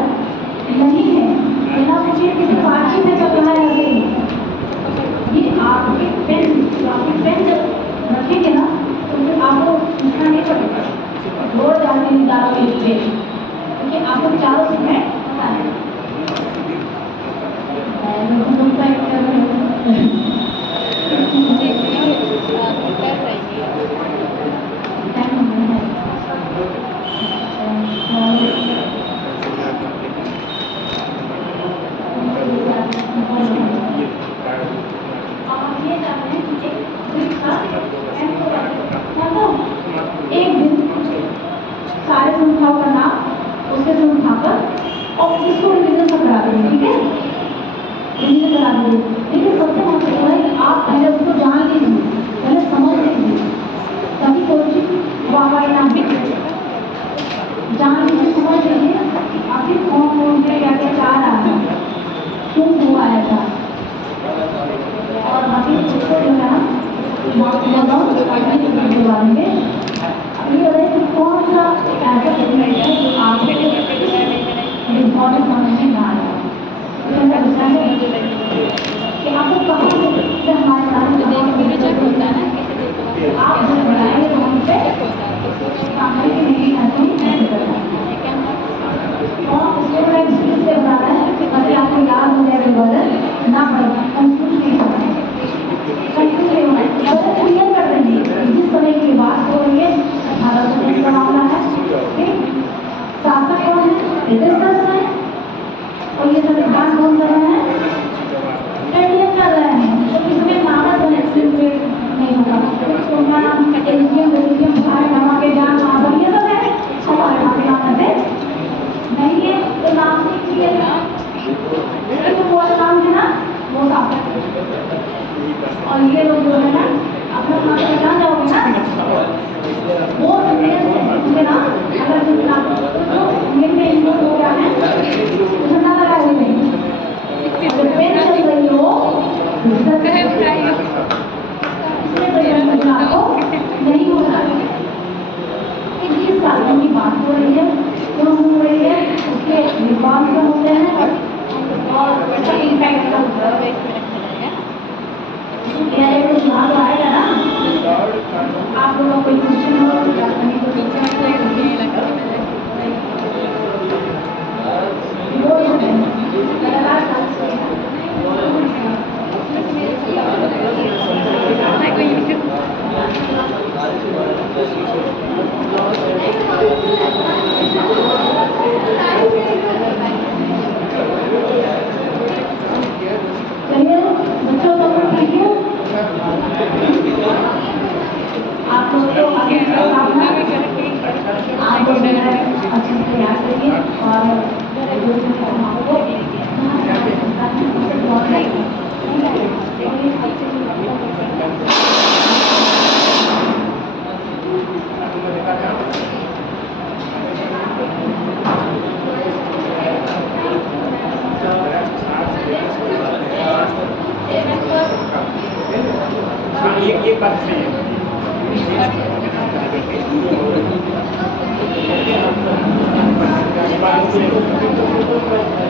नहीं है। ये ना सोचिए किसी पार्टी में चल रहा है ऐसे ही। ये आपके पेन जब रखेंगे ना तो फिर आपको लिखना नहीं पड़ेगा, जोड़ डालने नहीं डालोगे लिखते, क्योंकि आपको चारों सेगमेंट पता है। एक दिन सारे संस्थाओं का नाम उसके से उठाकर और इसको रिविजन सब करा देंगे, ठीक है? रिविजन करा देंगे। लेकिन सबसे महत्वपूर्ण है कि आप पहले उसको जान लीजिए, पहले समझ लीजिए, तभी कोई चीज वाह ना जान लीजिए, समझ लीजिए कि आखिर कौन से क्या क्या चाह रहा है, क्यों हुआ ऐसा, और बाकी उसको जो है के बारे में अभी कि कौन सा ऐसा डॉक्यूमेंट है जो आपको इम्पोर्टेंट समझ में ना आया, कि आपको कहाँ से हमारे साथ आप जब बनाएंगे तो हम पे सामने की नहीं ऐसे करना और उसको मैं स्पीड से बता रहा है ताकि आपको याद हो जाए बदल ना पड़े, कंफ्यूज नहीं होना है, कंफ्यूज नहीं होना है, बदल क्लियर कर देंगे। जिस समय की बात हो रही है 1800 का मामला है, ठीक? शासक कौन है? ब्रिटिश है, और ये संविधान कौन कर रहे हैं? इंडियन कर रहे हैं। तो इसमें कागज नहीं होगा, के जान ये सब है हमारे नहीं है, तो नाम से तो वो नाम है ना वो साफ, और ये लोग जो है ना अपना नाम पहचान जाओगे ना, वो उनके नाम अगर तो मेरे इनको हो गया है झंडा लगाए नहीं, अगर पेन चल रही हो नहीं होता। 21 साल की बात हो रही है, क्यों हो रही है, उसके विवाद क्या होते हैं और ऐसा इम्पैक्ट क्या होता है, तो सुधार आएगा ना। आप लोगों को कोई क्वेश्चन हो बच्चों को ठीक है, आप लोग तो आप अच्छे से तैयार करिए एक बात सही है, बात की है